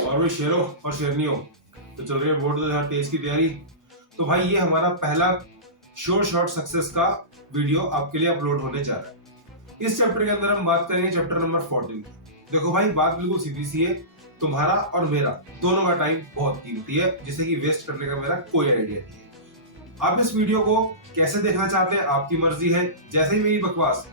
और वो शेरों और शेरनियों तो चल रही है बोर्ड 2023 की तैयारी। तो भाई ये हमारा पहला श्योर शॉट सक्सेस का वीडियो आपके लिए अपलोड होने जा रहा है। इस चैप्टर के अंदर हम बात करेंगे चैप्टर नंबर 14। देखो भाई बात बिल्कुल सीधी सी है, तुम्हारा और मेरा दोनों का टाइम बहुत कीमती है जिसे कि वेस्ट करने का मेरा कोई आइडिया नहीं है। आप इस वीडियो को कैसे देखना चाहते हैं आपकी मर्जी है। जैसे ही मेरी बकवास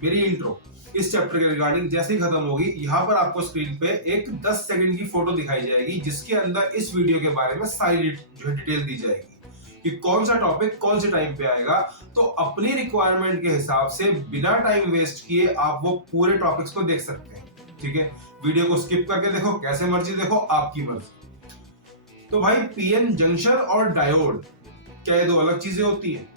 मेरी इंट्रो इस चैप्टर के रिगार्डिंग जैसे ही खत्म होगी, यहाँ पर आपको स्क्रीन पे एक 10 सेकंड की फोटो दिखाई जाएगी जिसके अंदर इस वीडियो के बारे में सारी जो है डिटेल दी जाएगी कि कौन सा टॉपिक कौन से टाइम पे आएगा। तो अपनी रिक्वायरमेंट के हिसाब से बिना टाइम वेस्ट किए आप वो पूरे टॉपिक्स को देख सकते हैं। ठीक है, वीडियो को स्किप करके देखो, कैसे मर्जी देखो, आपकी मर्जी। तो भाई पीएन जंक्शन और डायोड क्या ये दो अलग चीजें होती है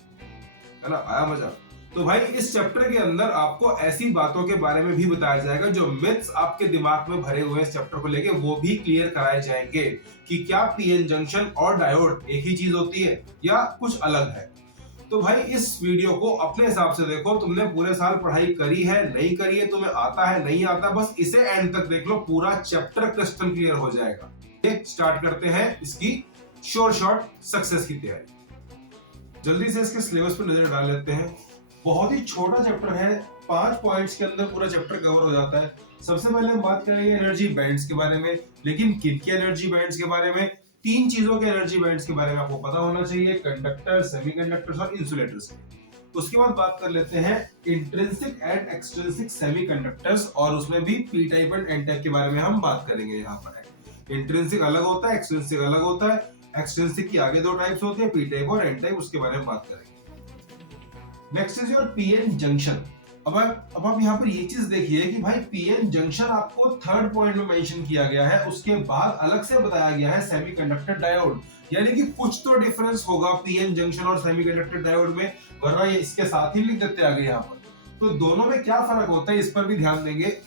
ना? आया मजा? तो भाई इस चैप्टर के अंदर आपको ऐसी बातों के बारे में भी बताया जाएगा जो मिथ्स आपके दिमाग में भरे हुए इस चैप्टर को लेके वो भी क्लियर कराए जाएंगे कि क्या पीएन जंक्शन और डायोड एक ही चीज होती है या कुछ अलग है। तो भाई इस वीडियो को अपने हिसाब से देखो, तुमने पूरे साल पढ़ाई करी है नहीं करी है, तुम्हें आता है नहीं आता, बस इसे एंड तक देख लो, पूरा चैप्टर क्रिस्टल क्लियर हो जाएगा। स्टार्ट करते हैं इसकी श्योर शॉट सक्सेस की तैयारी। जल्दी से इसके सिलेबस पर नजर डाल लेते हैं। बहुत ही छोटा चैप्टर है, 5 पॉइंट्स के अंदर पूरा चैप्टर कवर हो जाता है। सबसे पहले हम बात करेंगे एनर्जी बैंड्स के बारे में, लेकिन किन के एनर्जी बैंड्स के बारे में? 3 चीजों के एनर्जी बैंड्स के बारे में आपको पता होना चाहिए, कंडक्टर, सेमीकंडक्टर्स और इंसुलेटर्स। उसके बाद बात कर लेते हैं इंट्रिंसिक एंड एक्सट्रिंसिक सेमीकंडक्टर्स, और उसमें भी P type and N type के बारे में हम बात करेंगे। यहाँ पर इंट्रिंसिक अलग होता है, एक्सट्रिंसिक अलग होता है। एक्सट्रिंसिक की आगे 2 टाइप्स होते हैं, पी टाइप और एन टाइप, उसके बारे में बात करेंगे। Next is your PN junction. अब आप यहाँ पर ये चीज देखिए कि भाई पीएन जंक्शन आपको 3rd पॉइंट में मेंशन किया गया है, उसके बाद अलग से बताया गया है सेमीकंडक्टर डायोड। यानी कि कुछ तो डिफरेंस होगा पीएन जंक्शन और सेमीकंडक्टर डायोड में, वरना ये इसके साथ ही लिख देते आगे यहाँ पर। तो दोनों में क्या फर्क होता है इस पर भी ध्यान देंगे।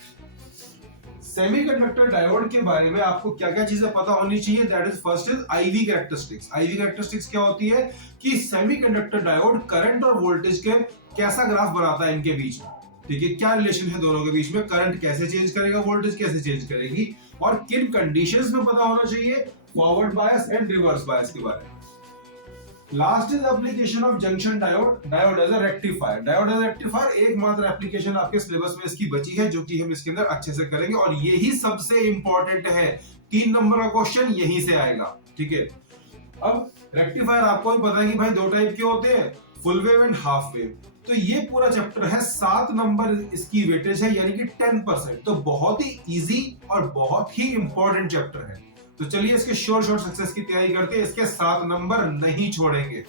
सेमीकंडक्टर डायोड के बारे में आपको क्या क्या चीजें पता होनी चाहिए, that is first is IV characteristics. IV characteristics क्या होती है कि सेमीकंडक्टर डायोड करंट और वोल्टेज के कैसा ग्राफ बनाता है इनके बीच में। ठीक है, क्या रिलेशन है दोनों के बीच में, करंट कैसे चेंज करेगा, वोल्टेज कैसे चेंज करेगी, और किन कंडीशंस में पता होना चाहिए forward bias and reverse bias के बारे में। Last is application of junction diode, diode as a rectifier. Diode as a rectifier एकमात्र एप्लीकेशन आपके सिलेबस में इसकी बची है, जो कि हम इसके अंदर अच्छे से करेंगे, और यही सबसे इंपॉर्टेंट है। 3 नंबर का क्वेश्चन यहीं से आएगा। ठीक है, अब रेक्टिफायर आपको भी पता है कि भाई 2 टाइप के होते हैं, full wave and half wave. तो ये पूरा चैप्टर है, 7 नंबर इसकी वेटेज है, यानी कि 10%। तो बहुत ही इजी और बहुत ही इंपॉर्टेंट चैप्टर है। तो चलिए इसके श्योर शॉट सक्सेस की तैयारी करते हैं, इसके 7 नंबर नहीं छोड़ेंगे।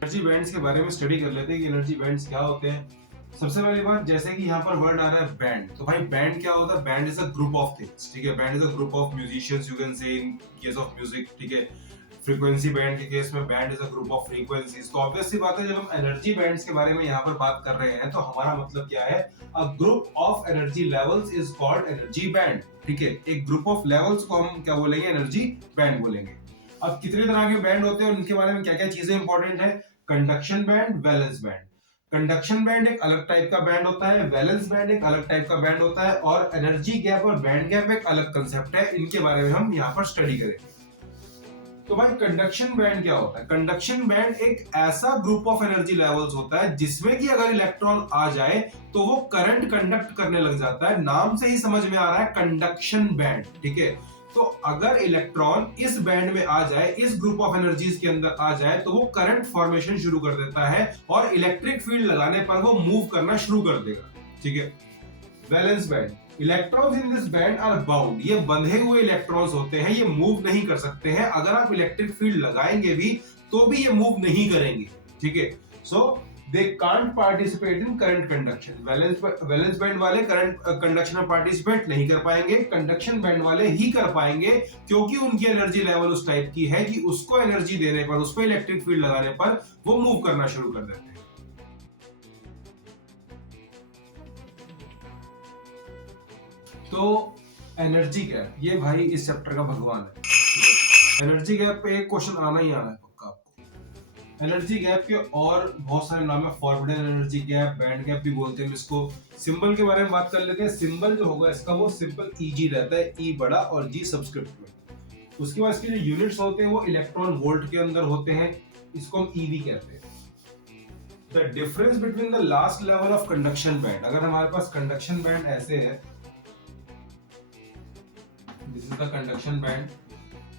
एनर्जी बैंड्स के बारे में स्टडी कर लेते हैं कि एनर्जी बैंड्स क्या होते हैं। सबसे पहली बात, जैसे कि यहाँ पर वर्ड आ रहा है बैंड, तो भाई बैंड क्या होता है? Band is a group of things. ठीक है, band is a group of musicians, you can say in case of music. ठीक है, फ्रीक्वेंसी बैंड के केस में band is a group of frequencies. तो ऑब्वियस सी बात है, जब हम एनर्जी बैंड्स के बारे में यहाँ पर बात कर रहे हैं तो हमारा मतलब क्या है? A group of energy levels is called energy band. ठीक है, एक ग्रुप ऑफ लेवल्स को हम क्या बोलेंगे? एनर्जी बैंड बोलेंगे। अब कितने तरह के बैंड होते हैं, उनके बारे में क्या क्या चीजें इंपॉर्टेंट है? Conduction band, valence band. Conduction band एक अलग टाइप का बैंड होता है, वैलेंस बैंड एक अलग टाइप का बैंड होता है, और एनर्जी गैप और बैंड गैप एक अलग कंसेप्ट है। इनके बारे में हम यहाँ पर स्टडी करेंगे। तो भाई कंडक्शन बैंड क्या होता है? कंडक्शन बैंड एक ऐसा ग्रुप ऑफ एनर्जी लेवल्स होता है जिसमें कि अगर इलेक्ट्रॉन आ जाए तो वो करंट कंडक्ट करने लग जाता है। नाम से ही समझ में आ रहा है कंडक्शन बैंड। ठीक है, तो अगर इलेक्ट्रॉन इस बैंड में आ जाए, इस ग्रुप ऑफ एनर्जीज के अंदर आ जाए, तो वो करंट फॉर्मेशन शुरू कर देता है और इलेक्ट्रिक फील्ड लगाने पर वो मूव करना शुरू कर देगा। ठीक है, valence band, electrons in this band are bound. ये बंधे हुए इलेक्ट्रॉन्स होते हैं, ये मूव नहीं कर सकते हैं। अगर आप इलेक्ट्रिक फील्ड लगाएंगे भी तो भी ये मूव नहीं करेंगे। ठीक है, so they can't participate in current conduction. Valence band वाले करंट कंडक्शन में पार्टिसिपेट नहीं कर पाएंगे, कंडक्शन बैंड वाले ही कर पाएंगे, क्योंकि उनकी एनर्जी लेवल उस टाइप की है कि उसको एनर्जी देने पर, उस पर इलेक्ट्रिक फील्ड लगाने पर वो मूव करना शुरू कर देते हैं। तो एनर्जी गैप, ये भाई इस चैप्टर का भगवान है। एनर्जी गैप पे एक क्वेश्चन आना ही आना है पक्का आपको। एनर्जी गैप के और बहुत सारे नाम है, forbidden energy gap, band gap भी बोलते हैं इसको। सिंबल के बारे में बात कर लेते हैं। सिंबल जो होगा इसका वो सिंपल ईजी रहता है, ई बड़ा और जी सबस्क्रिप्ट में। उसके बाद इसके जो यूनिट्स होते हैं वो इलेक्ट्रॉन वोल्ट के अंदर होते हैं, इसको हम ईवी कहते हैं। The difference between the last level of conduction band, अगर हमारे पास कंडक्शन बैंड ऐसे है, this is the conduction band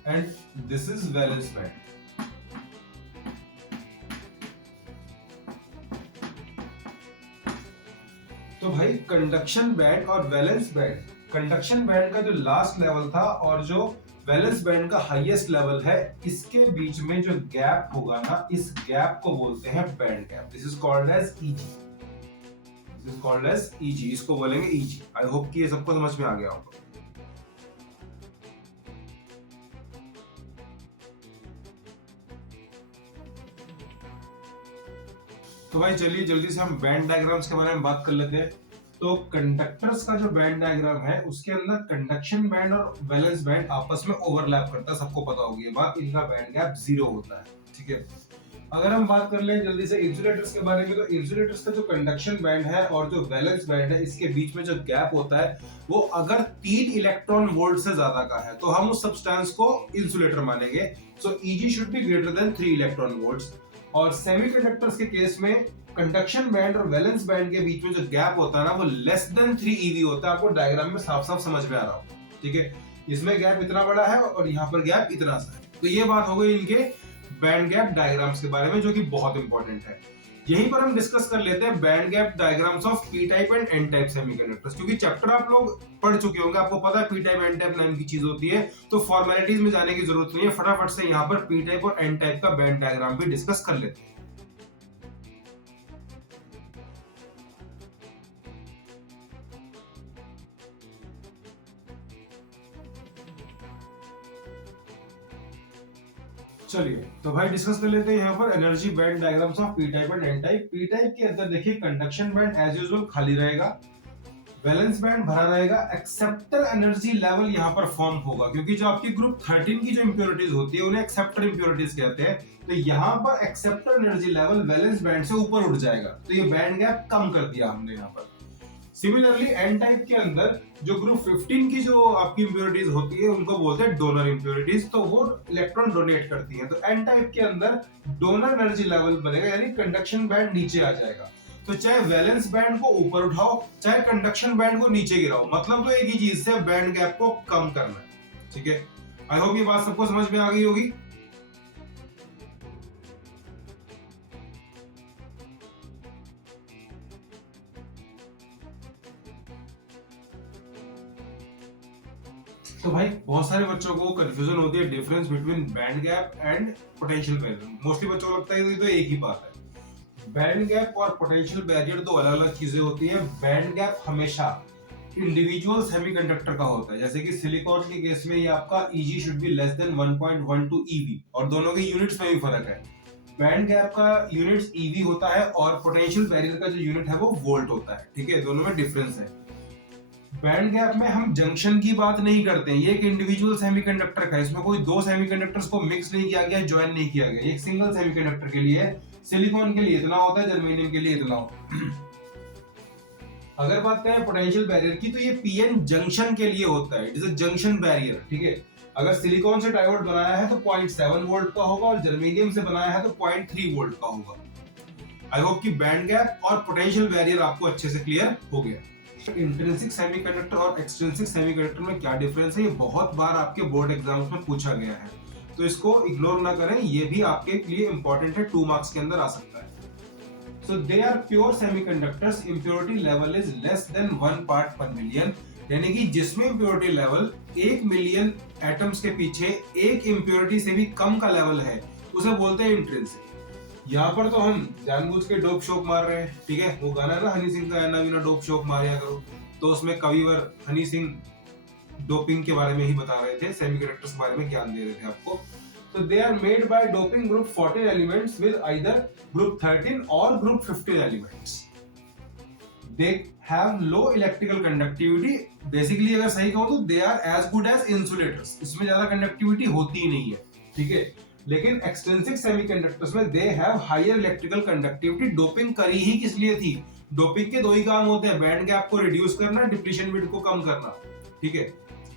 and this is valence band. तो भाई कंडक्शन बैंड और वैलेंस बैंड, कंडक्शन बैंड का जो लास्ट लेवल था और जो वैलेंस बैंड का हाईएस्ट लेवल है, इसके बीच में जो गैप होगा ना, इस गैप को बोलते हैं band gap. This is called as E g, this is called as E g, इसको बोलेंगे ईजी। आई होप कि ये सबको समझ में आ गया होगा। तो भाई चलिए जल्दी से हम बैंड डायग्राम्स के बारे में बात कर लेते हैं। तो कंडक्टर्स का जो बैंड डायग्राम है उसके अंदर कंडक्शन बैंड और वैलेंस बैंड आपस में ओवरलैप करता है, सबको पता होगी ये बात। इनका बैंड गैप 0 होता है, ठीक है। अगर हम बात कर लें जल्दी से इंसुलेटर्स के बारे में, तो इंसुलेटर्स का जो कंडक्शन बैंड है और जो वैलेंस बैंड है, इसके बीच में जो गैप होता है वो अगर 3 इलेक्ट्रॉन वोल्ट से ज्यादा का है तो हम उस सब्सटेंस को इंसुलेटर मानेंगे। So easy should be greater than 3 electron volts. और सेमीकंडक्टर्स के केस में कंडक्शन बैंड और वैलेंस बैंड के बीच में जो गैप होता है ना वो लेस देन 3 ईवी होता है। आपको डायग्राम में साफ साफ समझ में आ रहा होगा, ठीक है। इसमें गैप इतना बड़ा है और यहाँ पर गैप इतना सा है। तो ये बात हो गई इनके बैंड गैप डायग्राम्स के बारे में, जो कि बहुत इंपॉर्टेंट है। यहीं पर हम डिस्कस कर लेते हैं band gap diagrams of P type and N type semiconductors, क्योंकि चैप्टर आप लोग पढ़ चुके होंगे, आपको पता है पी टाइप एन टाइप नाम की चीज होती है। तो फॉर्मेलिटीज में जाने की जरूरत नहीं है, फटाफट से यहाँ पर पी टाइप और एन टाइप का बैंड डायग्राम भी डिस्कस कर लेते हैं। चलिए तो भाई डिस्कस कर लेते हैं यहाँ पर energy band diagrams of P type and N type. P type के अंदर देखिए कंडक्शन बैंड एज यूजुअल खाली रहेगा, वैलेंस बैंड भरा रहेगा, एक्सेप्टर एनर्जी लेवल यहाँ पर फॉर्म होगा, क्योंकि जो आपकी ग्रुप 13 की जो इंप्योरिटीज होती है उन्हें एक्सेप्टर इंप्योरिटीज कहते हैं। तो यहाँ पर acceptor energy level valence band से ऊपर उठ जाएगा, तो ये बैंड गैप कम कर दिया हमने यहाँ पर। सिमिलरली एन टाइप के अंदर जो ग्रुप 15 की जो आपकी इंप्योरिटीज होती है उनको बोलते हैं डोनर इंप्योरिटीज, तो वो इलेक्ट्रॉन डोनेट करती है। तो एन टाइप के अंदर डोनर एनर्जी लेवल बनेगा, यानी कंडक्शन बैंड नीचे आ जाएगा। तो चाहे वैलेंस बैंड को ऊपर उठाओ चाहे कंडक्शन बैंड को नीचे गिराओ, मतलब तो एक ही चीज से बैंड गैप को कम करना है, ठीक है। आई होप ये बात सबको समझ में आ गई होगी। तो भाई बहुत सारे बच्चों को कंफ्यूजन होती है difference between band gap and potential barrier. Mostly बच्चों को लगता है तो एक ही बात है। बैंड गैप और पोटेंशियल बैरियर दो अलग अलग चीजें होती है। बैंड गैप हमेशा इंडिविजुअल सेमीकंडक्टर का होता है, जैसे कि सिलिकॉन के केस में ये आपका Eg should be less than 1.12 eV, और दोनों के यूनिट्स में भी फर्क है। बैंड गैप का यूनिट्स eV होता है और पोटेंशियल बैरियर का जो यूनिट है वो वोल्ट होता है, ठीक है। दोनों में डिफरेंस है। बैंड गैप में हम जंक्शन की बात नहीं करते हैं, ये एक इंडिविजुअल सेमीकंडक्टर का है, इसमें कोई दो सेमीकंडक्टर्स को मिक्स नहीं किया गया, ज्वाइन नहीं किया गया। एक सिंगल सेमीकंडक्टर के लिए सिलिकॉन के लिए इतना होता है, जर्मेनियम के लिए इतना होता है। अगर बात करें पोटेंशियल बैरियर की, तो ये पीएन जंक्शन के लिए होता है, it is a junction barrier, ठीक है। अगर सिलिकॉन से डायोड बनाया है तो 0.7 वोल्ट का होगा और जर्मेनियम से बनाया है तो 0.3 वोल्ट का होगा। आई होप कि बैंड गैप और पोटेंशियल बैरियर आपको अच्छे से क्लियर हो गया। इंट्रिंसिक सेमीकंडक्टर और एक्सट्रिंसिक सेमीकंडक्टर में क्या डिफरेंस है, ये बहुत बार आपके बोर्ड एग्जाम्स में पूछा गया है, तो इसको इग्नोर ना करें, ये भी आपके लिए इंपॉर्टेंट है, 2 मार्क्स के अंदर आ सकता है। So they are pure semiconductors, impurity level is less than 1 part per million, यानी कि जिसमें impurity level 1 मिलियन एटम्स के पीछे एक impurity से भी कम का लेवल है उसे बोलते हैं इंट्रिंसिक। यहाँ पर तो हम जानबूझ के डोप शोप मार रहे हैं, ठीक है। वो गाना है ना हनी सिंह का, ना बिना डोप शोप मारिया करो, तो उसमें कविवर हनी सिंह डोपिंग के बारे में ही बता रहे थे, सेमीकंडक्टर्स के बारे में ज्ञान दे रहे थे आपको। So they are made by doping group 14 elements with either group 13 or group 15 elements. They have low electrical conductivity, basically अगर सही कहूं तो they are as good as insulators, इसमें ज्यादा कंडक्टिविटी होती ही नहीं है, ठीक है। लेकिन एक्सट्रिंसिक सेमीकंडक्टर्स में they have higher electrical conductivity. Doping करी ही किस लिए थी? डोपिंग के दो ही काम होते हैं, बैंड गैप को रिड्यूस करना, डिप्लीशन विड्थ को कम करना, ठीक है।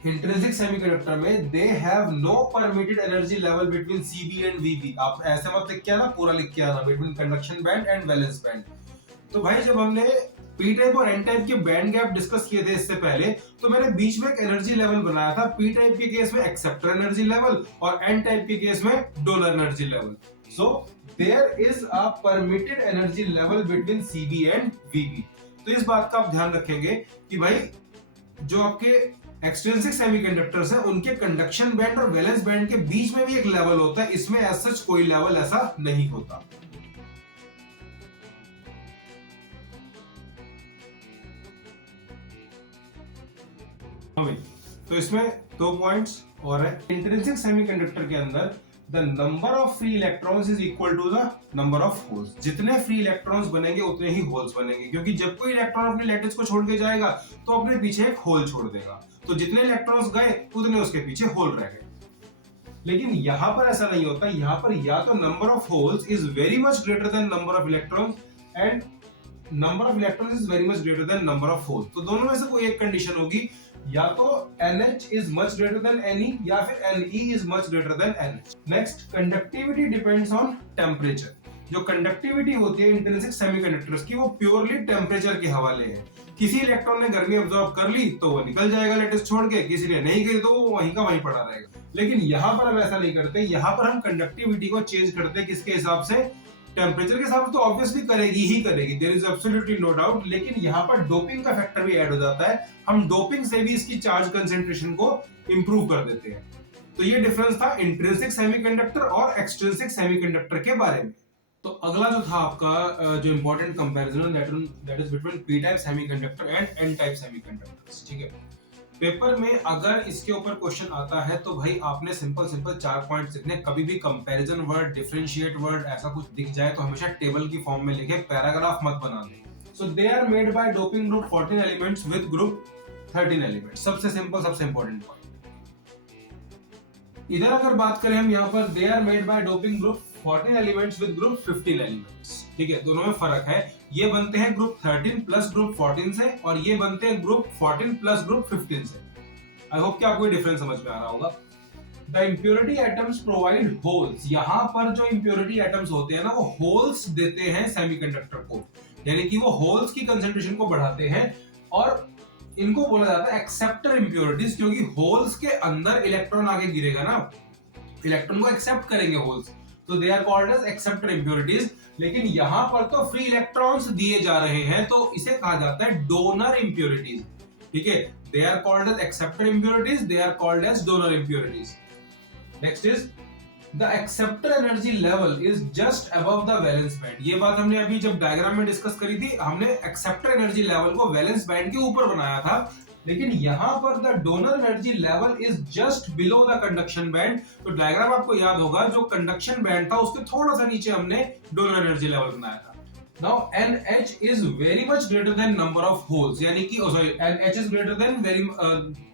इंट्रिंसिक सेमीकंडक्टर में they have no permitted energy level between CB and VB. आप ऐसे मत लिख के आना, पूरा लिख के आना, between conduction band and valence band. तो भाई जब हमने पी टाइप और एन टाइप के बैंड गैप डिस्कस किए थे इससे पहले, तो मैंने बीच में एक एनर्जी लेवल बनाया था। पी टाइप के केस में एक्सेप्टर एनर्जी लेवल और एन टाइप के केस में donor energy level. So there is a permitted energy level between CB and VB. तो इस बात का आप ध्यान रखेंगे कि भाई जो आपके एक्सट्रिंसिक सेमीकंडक्टर्स हैं उनके कंडक्शन बैंड और वैलेंस बैंड के बीच में भी एक लेवल होता है, इसमें एज सच कोई लेवल ऐसा नहीं होता। तो इसमें दो पॉइंट्स और है। इंट्रिंसिक सेमीकंडक्टर के अंदर the number of free electrons is equal to the number of holes. जितने फ्री इलेक्ट्रॉन्स बनेंगे उतने ही होल्स बनेंगे, क्योंकि जब कोई इलेक्ट्रॉन अपने लैटिस को छोड़ के जाएगा तो अपने पीछे एक होल छोड़ देगा, तो जितने इलेक्ट्रॉन्स गए उतने उसके पीछे होल रह गए। लेकिन यहां पर ऐसा नहीं होता, यहां पर या तो number of holes is very much greater than number of electrons and number of electrons is very much greater than number of holes. तो दोनों में से कोई एक कंडीशन होगी, या तो NH is much greater than Ne या फिर Ne is much greater than NH। Next, conductivity depends on temperature. जो कंडक्टिविटी होती है इंट्रिंसिक सेमीकंडक्टर्स की, वो प्योरली टेम्परेचर के हवाले है। किसी इलेक्ट्रॉन ने गर्मी अब्सॉर्ब कर ली तो वो निकल जाएगा लैटिस छोड़ के, किसी ने नहीं करी तो वो वहीं का वहीं पड़ा रहेगा। लेकिन यहाँ पर हम ऐसा नहीं करते, यहाँ पर हम कंडक्टिविटी को चेंज करते हैं किसके हिसाब से? टेम्परेचर के हिसाब से। तो ऑब्वियसली करेगी ही करेगी, there is absolutely no doubt. लेकिन यहाँ पर डोपिंग का फैक्टर भी ऐड हो जाता है, हम डोपिंग से भी इसकी चार्ज कंसेंट्रेशन को इंप्रूव कर देते हैं। तो ये डिफरेंस था इंट्रिंसिक सेमीकंडक्टर और एक्सट्रिंसिक सेमीकंडक्टर के बारे में। तो अगला जो था आपका जो important comparison, that is between P type semiconductor and N type semiconductors, ठीक है। पेपर में अगर इसके ऊपर क्वेश्चन आता है तो भाई आपने सिंपल 4 पॉइंट्स लिखने। कभी भी कंपैरिजन वर्ड, डिफरेंशिएट वर्ड ऐसा कुछ दिख जाए तो हमेशा टेबल की फॉर्म में लिखे, पैराग्राफ मत बना दे। So they are made by doping group 14 elements with group 13 elements. सबसे सिंपल, सबसे इंपॉर्टेंट पॉइंट। इधर अगर बात करें हम यहाँ पर, they are made by doping group 14 elements with group 15 elements, ठीक है। दोनों में फर्क है, ये बनते हैं ग्रुप 13 प्लस ग्रुप 14 से, और ये बनते हैं ग्रुप 14 प्लस ग्रुप 15 से। आई होप कि आपको ये डिफरेंस समझ में आ रहा होगा। The impurity atoms provide holes. यहाँ पर जो इम्प्योरिटी एटम्स होते हैं ना, वो होल्स देते हैं सेमीकंडक्टर को, यानी कि वो होल्स की कंसंट्रेशन को बढ़ाते हैं, और इनको बोला जाता है एक्सेप्टर इम्प्योरिटीज, क्योंकि होल्स के अंदर इलेक्ट्रॉन आगे गिरेगा ना, इलेक्ट्रॉन को एक्सेप्ट करेंगे होल्स, तो they are called as acceptor impurities. लेकिन यहां पर तो फ्री इलेक्ट्रॉन्स दिए जा रहे हैं, तो इसे कहा जाता है डोनर इम्प्योरिटीज, ठीक है। They are called as acceptor impurities, they are called as donor impurities. Next is the acceptor energy level is just above the valence band. ये बात हमने अभी जब डायग्राम में डिस्कस करी थी, हमने एक्सेप्टर एनर्जी लेवल को वैलेंस बैंड के ऊपर बनाया था, लेकिन यहां पर the donor energy level is just below the conduction band. तो डायग्राम आपको याद होगा, जो कंडक्शन बैंड था उसके थोड़ा सा नीचे हमने डोनर एनर्जी लेवल बनाया था। Now NH is very much greater than number of holes, यानी कि NH is greater than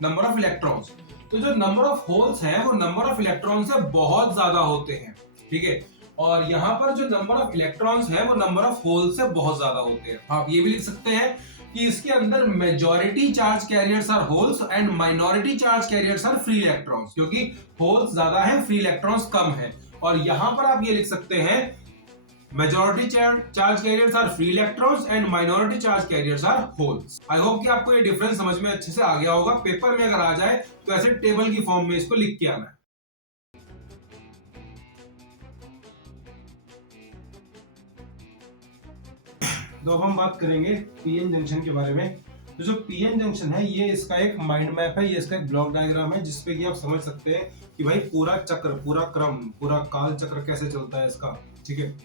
number of electrons। तो जो नंबर ऑफ होल्स हैं वो नंबर ऑफ इलेक्ट्रॉन से बहुत ज्यादा होते हैं, ठीक है। और यहाँ पर जो नंबर ऑफ इलेक्ट्रॉन्स है वो नंबर ऑफ होल्स से बहुत ज्यादा होते हैं। आप ये भी लिख सकते हैं कि इसके अंदर majority charge carriers are holes and minority charge carriers are free electrons, क्योंकि होल्स ज्यादा हैं, फ्री इलेक्ट्रॉन्स कम हैं। और यहाँ पर आप ये लिख सकते हैं majority charge carriers are free electrons and minority charge carriers are holes। I hope कि आपको ये डिफरेंस समझ में अच्छे से आ गया होगा। पेपर में अगर आ जाए तो ऐसे टेबल की फॉर्म में इसको लिख के आना है। तो अब हम बात करेंगे पीएन जंक्शन के बारे में। तो जो पीएन जंक्शन है, ये इसका एक माइंड मैप है, ये इसका एक ब्लॉक डायग्राम है, जिसपे कि आप समझ सकते हैं कि भाई पूरा चक्र, पूरा क्रम, पूरा काल चक्र कैसे चलता है इसका, ठीक है।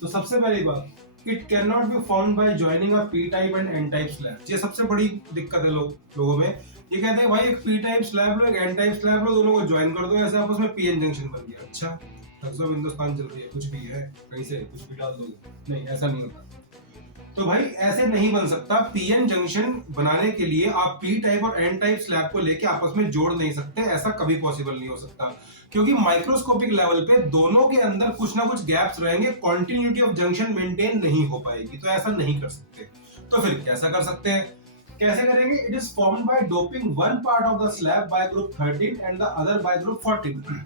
तो सबसे पहली बात, it can not be found by joining a P type and N type slab. ये सबसे बड़ी दिक्कत है लोगों में। ये कहते हैं भाई एक पी टाइप स्लैब लो, एक एन टाइप स्लैब लो, दोनों को ज्वाइन कर दो, ऐसे आपस में पीएन जंक्शन बन गया। अच्छा, हिंदुस्तान चल रही है, कुछ भी है, कहीं से कुछ भी डाल दोगे, नहीं, ऐसा नहीं होता। तो भाई ऐसे नहीं बन सकता। पीएन जंक्शन बनाने के लिए आप पी टाइप और एन टाइप स्लैब को लेके आपस में जोड़ नहीं सकते, ऐसा कभी पॉसिबल नहीं हो सकता, क्योंकि माइक्रोस्कोपिक लेवल पे दोनों के अंदर कुछ ना कुछ गैप्स रहेंगे, कॉन्टिन्यूटी ऑफ जंक्शन मेंटेन नहीं हो पाएगी, तो ऐसा नहीं कर सकते। तो फिर कैसा कर सकते हैं, कैसे करेंगे? It is formed by doping one part of the slab bye group 13 and the other by group 14।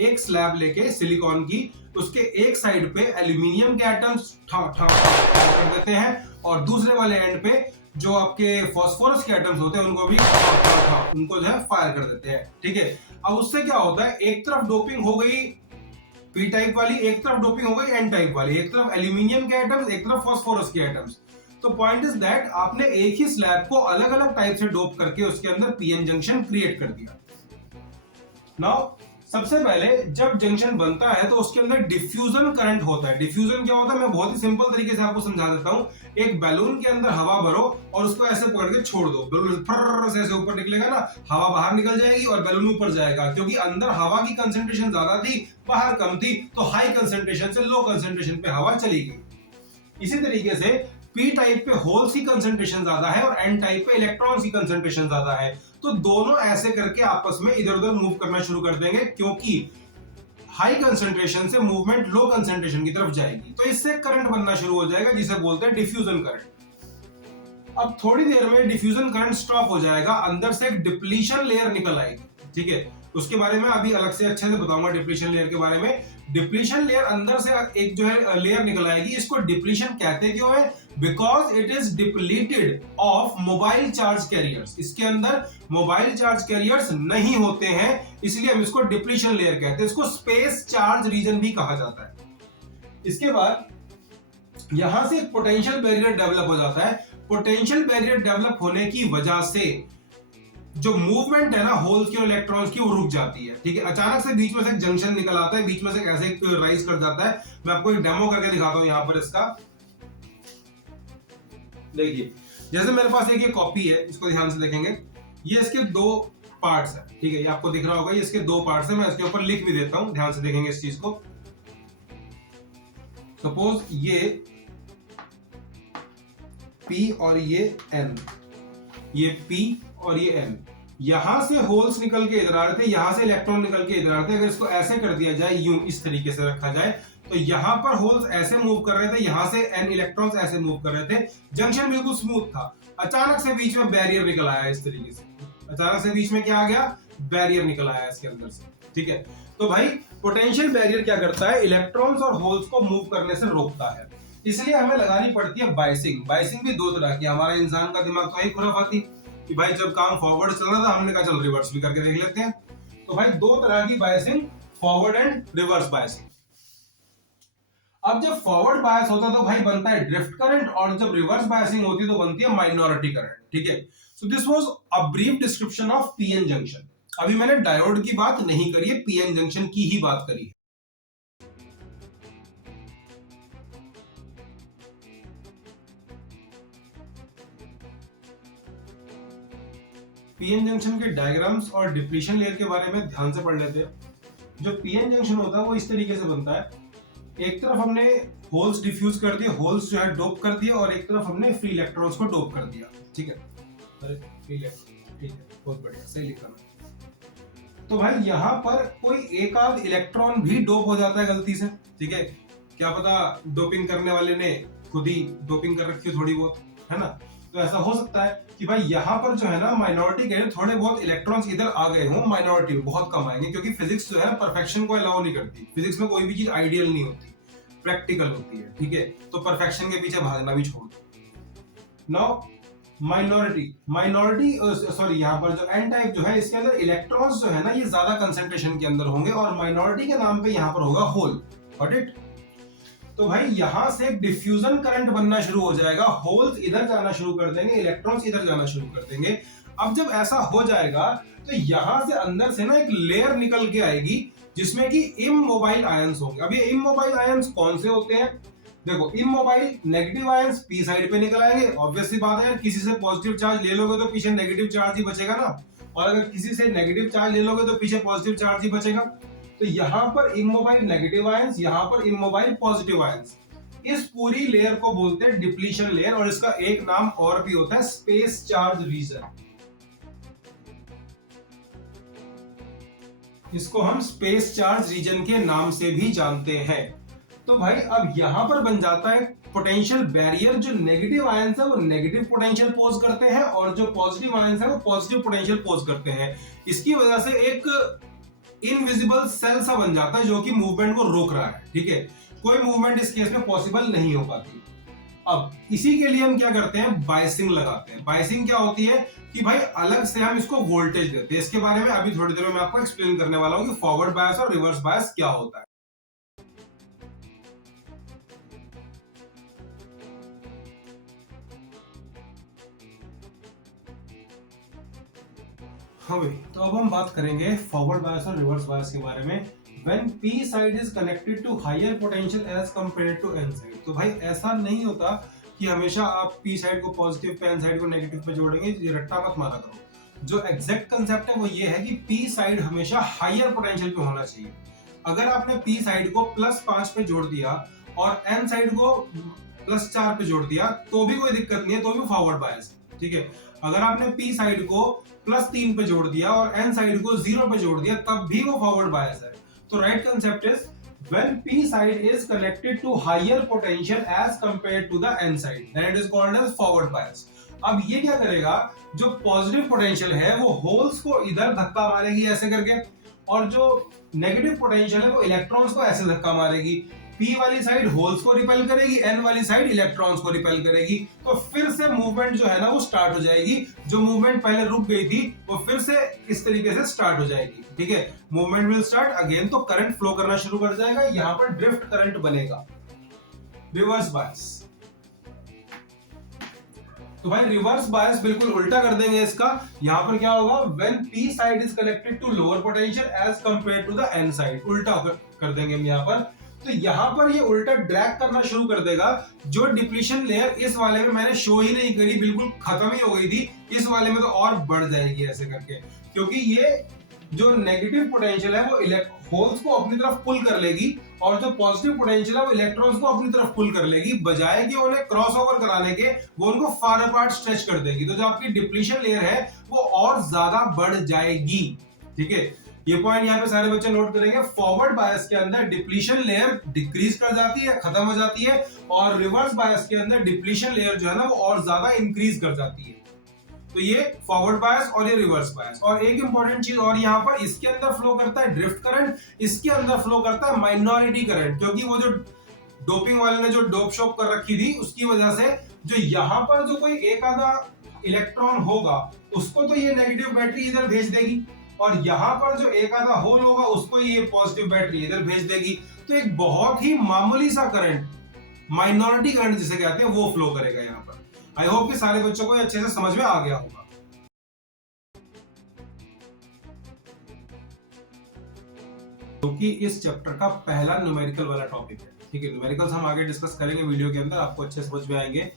एक स्लैब लेके सिलिकॉन की, उसके एक साइड पे एल्यूमिनियम के एटम्स कर देते हैं और दूसरे वाले एंड पे जो आपके फास्फोरस के एटम्स होते हैं उनको भी उनको जो है फायर कर देते हैं। ठीक है, अब उससे क्या होता है, एक तरफ डोपिंग हो गई पी टाइप वाली, एक तरफ डोपिंग हो गई एन टाइप वाली, एक तरफ एल्यूमिनियम के एटम्स, एक तरफ फास्फोरस के एटम्स। तो पॉइंट इज दैट आपने एक ही स्लैब को अलग अलग टाइप से डोप करके उसके अंदर पीएन जंक्शन क्रिएट कर दिया। नाउ सबसे पहले जब जंक्शन बनता है तो उसके अंदर डिफ्यूजन करंट होता है। डिफ्यूजन क्या होता है, मैं बहुत ही सिंपल तरीके से आपको समझा देता हूं। एक बैलून के अंदर हवा भरो और उसको ऐसे पकड़ के छोड़ दो, बैलून फर्र से ऐसे ऊपर निकलेगा ना, हवा बाहर निकल जाएगी और बैलून ऊपर जाएगा, क्योंकि अंदर हवा की कंसंट्रेशन ज्यादा थी, बाहर कम थी, तो हाई कंसंट्रेशन से लो कंसंट्रेशन पे हवा चली गई। इसी तरीके से पी टाइप पे होल्स की कंसंट्रेशन ज्यादा है और एन टाइप पे इलेक्ट्रॉन्स की कंसंट्रेशन ज्यादा है, तो दोनों ऐसे करके आपस में इधर उधर मूव करना शुरू कर देंगे, क्योंकि हाई कंसंट्रेशन से मूवमेंट लो कंसंट्रेशन की तरफ जाएगी, तो इससे करंट बनना शुरू हो जाएगा, जिसे बोलते हैं डिफ्यूजन करंट। अब थोड़ी देर में डिफ्यूजन करंट स्टॉप हो जाएगा, अंदर से एक डिप्लीशन लेयर निकल आएगी। ठीक है, उसके बारे में अभी अलग से अच्छे से बताऊंगा डिप्लीशन लेयर के बारे में। डिप्लीशन लेयर अंदर से एक जो है लेयर निकल आएगी, इसको डिप्लीशन कहते क्यों है? Because it is depleted of mobile charge carriers. इसके अंदर मोबाइल चार्ज कैरियर्स नहीं होते हैं, इसलिए हम इसको डिप्लीशन लेयर कहते हैं। इसको स्पेस चार्ज रीजन भी कहा जाता है। इसके बाद यहां से एक पोटेंशियल बैरियर डेवलप हो जाता है। पोटेंशियल बैरियर डेवलप होने की वजह से जो मूवमेंट है ना होल्स की और इलेक्ट्रॉन्स की, वो रुक जाती है। ठीक है, अचानक से बीच में से एक जंक्शन निकल आता है, बीच में से ऐसे राइज कर जाता है। मैं आपको एक डेमो करके दिखाता हूं यहां पर इसका। देखिए, जैसे मेरे पास एक ये कॉपी है, इसको ध्यान से देखेंगे, ये इसके दो पार्ट्स है। ठीक है, ये आपको दिख रहा होगा, ये इसके दो पार्ट्स है। मैं इसके ऊपर लिख भी देता हूं, ध्यान से देखेंगे इस चीज को। सपोज ये P और ये N, ये P और ये N, यहां से होल्स निकल के इधर आ रहे थे, यहां से इलेक्ट्रॉन निकल के इधर आ रहे थे। अगर इसको ऐसे कर दिया जाए, यूं इस तरीके से रखा जाए, तो यहां पर होल्स ऐसे मूव कर रहे थे, यहां से N इलेक्ट्रॉन्स ऐसे मूव कर रहे थे, जंक्शन बिल्कुल स्मूथ था। अचानक से बीच में बैरियर निकल आया इस तरीके से, अचानक से बीच में क्या आ गया, बैरियर निकल आया इसके अंदर से। ठीक है, तो भाई पोटेंशियल बैरियर क्या करता है, इलेक्ट्रॉन्स और होल्स को मूव करने से रोकता है। इसलिए हमें लगानी पड़ती है बाइसिंग। बाइसिंग भी दो तरह की, हमारा इंसान का दिमाग तो एक खुराफाती कि भाई जब काम फॉरवर्ड चल रहा था, हमने कहा चल रिवर्स भी करके देख लेते हैं। तो भाई दो तरह की biasing, forward and reverse biasing. अब जब फॉरवर्ड बायस होता है तो भाई बनता है ड्रिफ्ट करंट, और जब रिवर्स बायसिंग होती है तो बनती है माइनॉरिटी करंट। ठीक है, so this was a brief description of PN junction. अभी मैंने डायोड की बात नहीं करी है, पीएन जंक्शन की ही बात करी है। पीएन जंक्शन के डायग्राम्स और डिप्लीशन लेयर के बारे में ध्यान से पढ़ लेते हैं। जो पीएन जंक्शन होता है वो इस तरीके से बनता है, एक तरफ हमने होल्स डिफ्यूज कर दिए, होल्स जो है डोप कर दिए, और एक तरफ हमने फ्री इलेक्ट्रॉन्स को डोप कर दिया। ठीक है, अरे फ्री इलेक्ट्रॉन, ठीक है, बहुत बढ़िया, सही लिखा मैं। तो भाई यहाँ पर कोई एक आध इलेक्ट्रॉन भी डोप हो जाता है गलती से। ठीक है, क्या पता डोपिंग करने वाले ने खुद ही डोपिंग कर रखी हो थोड़ी बहुत, है ना। तो ऐसा हो सकता है कि भाई यहाँ पर जो है ना माइनॉरिटी के थोड़े बहुत इलेक्ट्रॉन्स इधर आ गए हों, माइनॉरिटी बहुत कम आएंगे, क्योंकि फिजिक्स जो है परफेक्शन को अलाउ नहीं करती। फिजिक्स में कोई भी चीज आइडियल नहीं होती, प्रैक्टिकल होती है। ठीक है, तो परफेक्शन के पीछे भागना भी छोड़ दो। नाउ माइनॉरिटी सॉरी, यहाँ पर जो एन टाइप जो है, इसके अंदर इलेक्ट्रॉन्स जो है ना ये ज्यादा कंसेंट्रेशन के अंदर होंगे, और माइनॉरिटी के नाम पे यहाँ पर होगा होल। Got it? तो भाई यहां से डिफ्यूजन करंट बनना शुरू हो जाएगा, होल्स इधर जाना शुरू कर देंगे, इलेक्ट्रॉन्स इधर जाना शुरू कर देंगे। अब जब ऐसा हो जाएगा तो यहां से अंदर से ना एक लेयर निकल के आएगी, जिसमें कि इमोबाइल आयंस होंगे। अब ये इमोबाइल आयंस कौन से होते हैं? देखो, immobile negative ions P side पे निकल आएंगे। ऑब्वियस सी बात है, किसी से पॉजिटिव चार्ज ले लोगे तो पीछे नेगेटिव चार्ज ही बचेगा ना, और अगर किसी से नेगेटिव चार्ज ले लोगे तो पीछे पॉजिटिव चार्ज ही बचेगा। तो यहां पर इमोबाइल नेगेटिव आयंस, यहां पर इमोबाइल पॉजिटिव आयंस। इस पूरी लेयर को बोलते हैं डिप्लीशन लेयर, और इसका एक नाम और भी होता है स्पेस चार्ज रीजन। इसको हम स्पेस चार्ज रीजन के नाम से भी जानते हैं। तो भाई अब यहां पर बन जाता है पोटेंशियल बैरियर, जो नेगेटिव आयंस है वो नेगेटिव पोटेंशियल पोज करते हैं और जो पॉजिटिव आयंस है वो पॉजिटिव पोटेंशियल पोज करते हैं। इसकी वजह से एक इनविजिबल सेल सा बन जाता है जो कि मूवमेंट को रोक रहा है। ठीक है, कोई मूवमेंट इस केस में पॉसिबल नहीं हो पाती। अब इसी के लिए हम क्या करते हैं, बायसिंग लगाते हैं। बायसिंग क्या होती है कि भाई अलग से हम इसको वोल्टेज देते हैं। इसके बारे में अभी थोड़ी देर में मैं आपको एक्सप्लेन करने वाला हूं कि फॉरवर्ड बायस और रिवर्स बायस क्या होता है। हाँ भाई, तो अब हम बात करेंगे फॉरवर्ड बायस और रिवर्स बायस के बारे में। When P side is connected to higher potential as compared to N side, तो भाई ऐसा नहीं होता कि हमेशा आप P साइड को पॉजिटिव पे N साइड को नेगेटिव पे जोड़ेंगे, ये रट्टा मत मारा करो। जो एग्जैक्ट कंसेप्ट है वो ये है कि P साइड हमेशा हायर पोटेंशियल पे होना चाहिए। अगर आपने P साइड को +5 पे जोड़ दिया और N साइड को +4 पे जोड़ दिया तो भी कोई दिक्कत नहीं है, तो भी फॉरवर्ड बायस है। ठीक है, अगर आपने P साइड को +3 पे जोड़ दिया और N साइड को 0 पे जोड़ दिया तब भी वो फॉरवर्ड बायस है। तो right concept is when P side is connected to higher potential as compared to the N side, then it is called as forward bias. अब ये क्या करेगा, जो पॉजिटिव पोटेंशियल है वो होल्स को इधर धक्का मारेगी ऐसे करके, और जो नेगेटिव पोटेंशियल है वो इलेक्ट्रॉन्स को ऐसे धक्का मारेगी। P वाली साइड होल्स को रिपेल करेगी, N वाली साइड इलेक्ट्रॉन्स को रिपेल करेगी। तो फिर से मूवमेंट जो है ना वो स्टार्ट हो जाएगी। जो मूवमेंट पहले रुक गई थी वो फिर से इस तरीके से स्टार्ट हो जाएगी। ठीक है, मूवमेंट विल स्टार्ट अगेन, तो करंट फ्लो करना शुरू कर जाएगा। यहां पर ड्रिफ्ट करंट बनेगा। रिवर्स बायस, तो भाई रिवर्स बायस बिल्कुल उल्टा कर देंगे इसका। यहां पर क्या होगा, when P side is connected to lower potential as compared to the N side, उल्टा कर देंगे हम यहां पर। तो यहां पर ये उल्टा ड्रैग करना शुरू कर देगा। जो डिप्लीशन लेयर इस वाले में मैंने शो ही नहीं करी, बिल्कुल खत्म ही हो गई थी, इस वाले में तो और बढ़ जाएगी ऐसे करके, क्योंकि ये जो नेगेटिव पोटेंशियल है वो होल्स को अपनी तरफ पुल कर लेगी और जो पॉजिटिव पोटेंशियल है वो इलेक्ट्रॉन्स को अपनी तरफ पुल कर लेगी। बजाय कि उन्हें क्रॉस ओवर कराने के वो उनको फार अपार्ट स्ट्रेच कर देगी। तो जो आपकी डिप्लीशन लेयर है वो और ज्यादा बढ़ जाएगी। ठीक है, ये पॉइंट यहाँ पे सारे बच्चे नोट करेंगे। फॉरवर्ड बायस के अंदर डिप्लीशन लेयर डिक्रीज कर जाती है, खत्म हो जाती है, और रिवर्स बायस के अंदर डिप्लीशन लेयर जो है ना वो और ज्यादा इंक्रीज कर जाती है। तो ये फॉरवर्ड बायस और ये रिवर्स बायस। और एक इंपॉर्टेंट चीज और, यहाँ पर इसके अंदर फ्लो करता है ड्रिफ्ट करंट, इसके अंदर फ्लो करता है माइनॉरिटी करंट, क्योंकि वो जो डोपिंग वाले ने जो डोप शॉप कर रखी थी उसकी वजह से जो यहाँ पर जो कोई एक आधा इलेक्ट्रॉन होगा उसको तो ये नेगेटिव बैटरी इधर भेज देगी, और यहाँ पर जो एक आधा होल होगा उसको ये पॉजिटिव बैटरी इधर भेज देगी। तो एक बहुत ही मामूली सा करंट, माइनॉरिटी करंट जिसे कहते हैं, वो फ्लो करेगा यहाँ पर। आई होप कि सारे बच्चों को अच्छे से समझ में आ गया होगा। क्योंकि इस चैप्टर का पहला न्यूमेरिकल वाला टॉपिक है। ठीक है, न्यूमेरिकल्स हम आगे डिस्कस करेंगे वीडियो के अंदर, आपको अच्छे समझ में आएंगे।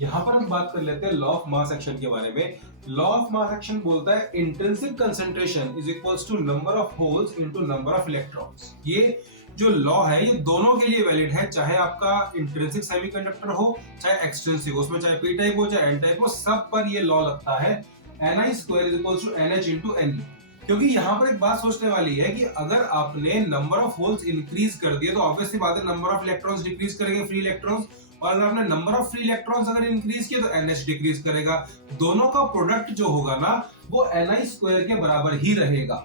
यहाँ पर हम बात कर लेते हैं लॉ ऑफ मास एक्शन के बारे में। लॉ ऑफ मास एक्शन बोलता है intrinsic concentration is equals to number of holes into number of electrons. ये जो लॉ है ये दोनों के लिए वैलिड है, चाहे आपका इंट्रिंसिक सेमीकंडक्टर हो चाहे एक्सट्रिंसिक हो, उसमें चाहे पी टाइप हो चाहे एन टाइप हो, सब पर ये लॉ लगता है Ni² is equals to NH into Ne। क्योंकि यहाँ पर एक बात सोचने वाली है कि अगर आपने नंबर ऑफ होल्स इंक्रीज कर दिए तो ऑब्वियसली बात है नंबर ऑफ इलेक्ट्रॉन्स डिक्रीज करेंगे, फ्री इलेक्ट्रॉन्स, और अगर आपने नंबर ऑफ फ्री इलेक्ट्रॉन्स अगर इंक्रीज किया तो NH डिक्रीज करेगा। दोनों का प्रोडक्ट जो होगा ना वो Ni² के बराबर ही रहेगा।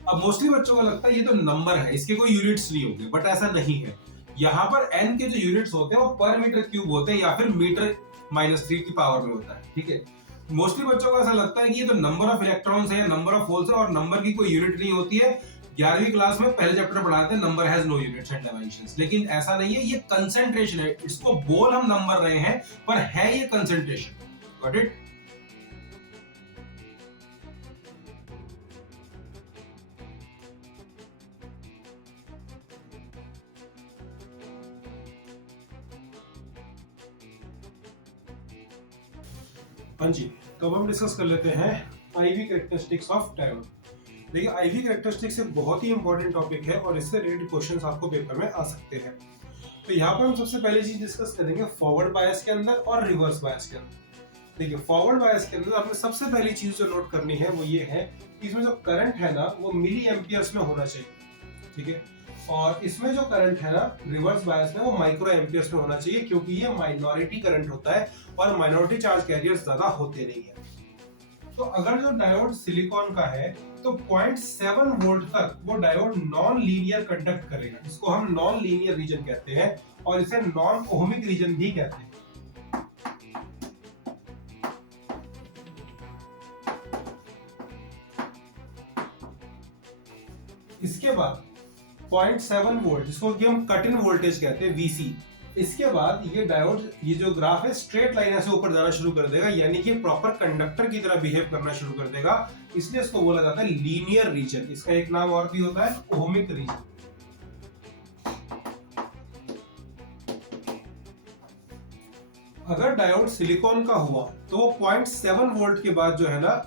अब मोस्टली बच्चों को लगता है ये तो नंबर है, इसके कोई यूनिट्स नहीं होंगे, बट ऐसा नहीं है। यहाँ पर n के जो यूनिट्स होते हैं वो पर मीटर क्यूब होते हैं या फिर मीटर -3 की पावर में होता है। ठीक है, मोस्टली बच्चों को ऐसा लगता है कि ये तो नंबर ऑफ इलेक्ट्रॉन्स है, नंबर ऑफ होल्स है, और नंबर की कोई यूनिट नहीं होती है। 11वीं क्लास में पहले चैप्टर पढ़ाते हैं number has no units and dimensions, लेकिन ऐसा नहीं है, ये कंसंट्रेशन है। इसको बोल हम नंबर रहे हैं पर है ये कंसंट्रेशन। Got it? हाँ जी, तो अब हम डिस्कस कर लेते हैं आईवी कैरेक्टरिस्टिक्स ऑफ डायोड। देखिए, आईवी कैरेक्टरिस्टिक्स एक बहुत ही इंपॉर्टेंट टॉपिक है और इससे रिलेटेड क्वेश्चंस आपको पेपर में आ सकते हैं। तो यहाँ पर हम सबसे पहली चीज डिस्कस करेंगे फॉरवर्ड बायस के अंदर और रिवर्स बायस के अंदर। देखिए फॉरवर्ड बायस के अंदर आपने सबसे पहली चीज जो नोट करनी है वो ये है कि इसमें जो करंट है ना वो मिली एम्पियर्स में होना चाहिए, ठीक है। और इसमें जो करंट है ना रिवर्स बायस में वो माइक्रो एम्पियर्स में होना चाहिए, क्योंकि ये माइनॉरिटी करंट होता है और माइनॉरिटी चार्ज कैरियर्स ज्यादा होते नहीं है। तो अगर जो डायोड सिलिकॉन का है तो 0.7 वोल्ट तक वो डायोड नॉन लीनियर कंडक्ट करेगा। इसको हम नॉन लीनियर रीजन कहते हैं और इसे नॉन ओहमिक रीजन भी कहते हैं। इसके बाद 0.7 वोल्ट जिसको कि हम कट इन वोल्टेज कहते हैं VC, इसके बाद ये डायोड ये जो ग्राफ है स्ट्रेट लाइन से ऊपर जाना शुरू कर देगा, यानी कि प्रॉपर कंडक्टर की तरह बिहेव करना शुरू कर देगा। इसलिए इसको बोला जाता है लीनियर रीजन। इसका एक नाम और भी होता है ओहमिक रीजन। अगर डायोड सिलिकॉन का हुआ तो वो 0.7 वोल्ट के बाद जो है ना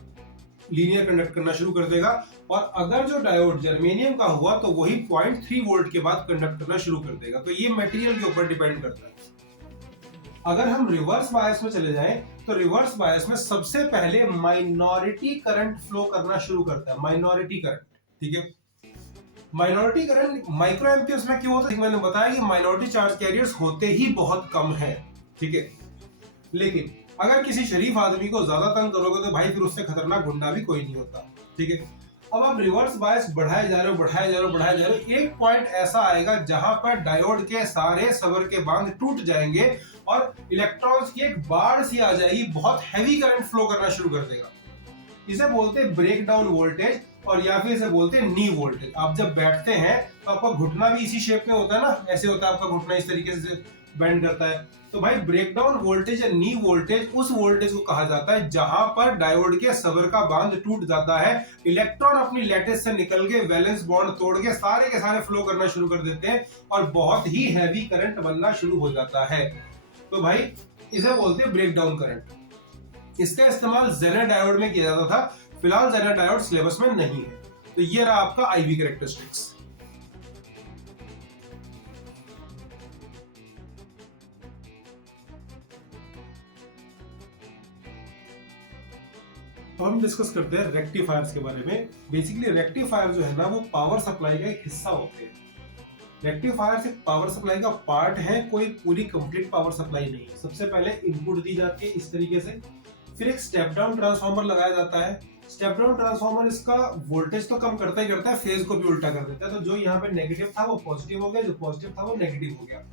लीनियर कंडक्ट करना शुरू कर देगा, और अगर जो डायोड जर्मेनियम का हुआ तो वही 0.3 वोल्ट के बाद कंडक्ट करना शुरू कर देगा। तो ये मटेरियल के ऊपर डिपेंड करता है। अगर हम रिवर्स बायस में चले जाएं तो रिवर्स बायस में सबसे पहले माइनॉरिटी करंट फ्लो करना शुरू करता है। माइनॉरिटी करंट, ठीक है। माइनॉरिटी करंट माइक्रो एम्पियर्स में क्यों होता है? मैंने बताया कि माइनॉरिटी चार्ज कैरियर्स होते ही बहुत कम है, ठीक है। लेकिन अगर किसी शरीफ आदमी को ज्यादा तंग करोगे तो भाई फिर उससे खतरनाक गुंडा भी कोई नहीं होता, ठीक है। अब आप रिवर्स बायस बढ़ाए जा रहे हो, एक पॉइंट ऐसा आएगा जहां पर डायोड के सारे सबर के बांध टूट जाएंगे और इलेक्ट्रॉन्स की एक बाढ़ सी आ जाएगी, बहुत हैवी करंट फ्लो करना शुरू कर देगा। इसे बोलते हैं ब्रेक डाउन वोल्टेज, और या फिर इसे बोलते हैं नी वोल्टेज। आप जब बैठते हैं तो आपका घुटना भी इसी शेप में होता है ना, ऐसे होता है आपका घुटना, इस तरीके से बेंड करता है। तो भाई ब्रेकडाउन वोल्टेज या नी वोल्टेज उस वोल्टेज को कहा जाता है जहां पर डायोड के सबर का बांध टूट जाता है, इलेक्ट्रॉन अपनी लैटिस से निकल के वैलेंस बॉन्ड तोड़ के सारे फ्लो करना शुरू कर देते हैं और बहुत ही हैवी करंट बनना शुरू हो जाता है। तो भाई इसे बोलते हैं ब्रेकडाउन करंट। इसका इस्तेमाल जेनर डायोड में किया जाता था, फिलहाल जेनर डायोड सिलेबस में नहीं है। तो ये रहा आपका आईवी कैरेक्टरिस्टिक्स। तो हम डिस्कस करते हैं रेक्टिफायर्स के बारे में। बेसिकली रेक्टिफायर जो है ना वो पावर सप्लाई का एक हिस्सा होते हैं। रेक्टिफायर्स एक पावर सप्लाई का पार्ट है, कोई पूरी कंप्लीट पावर सप्लाई नहीं है। सबसे पहले इनपुट दी जाती है इस तरीके से, फिर एक स्टेप डाउन ट्रांसफार्मर लगाया जाता है। स्टेप डाउन ट्रांसफार्मर इसका वोल्टेज तो कम करता ही करता है, फेज को भी उल्टा कर देता है। तो जो यहाँ पे नेगेटिव था वो पॉजिटिव हो गया, जो पॉजिटिव था वो नेगेटिव हो गया।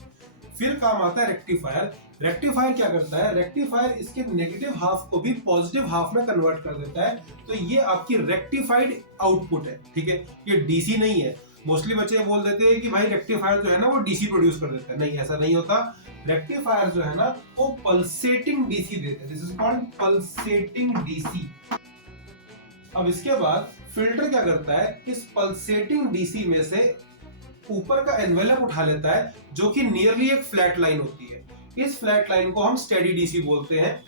फिर काम आता है रेक्टिफायर। रेक्टिफायर क्या करता है? रेक्टिफायर इसके नेगेटिव हाफ को भी पॉजिटिव हाफ में कन्वर्ट कर देता है। तो ये आपकी रेक्टिफाइड आउटपुट है, ठीक है। ये डीसी नहीं है। मोस्टली बच्चे बोल देते हैं कि भाई रेक्टिफायर जो है ना वो डीसी प्रोड्यूस कर देता है। नहीं, ऐसा नहीं होता। रेक्टिफायर जो है ना वो पल्सेटिंग डीसी देता है। This is called pulsating DC. अब इसके बाद फिल्टर क्या करता है? इस पल्सेटिंग डीसी में से ऊपर का एनवेलप उठा लेता है, जो कि नियरली एक फ्लैट लाइन होती है। इस फ्लैट लाइन को हम स्टेडी डीसी बोलते हैं,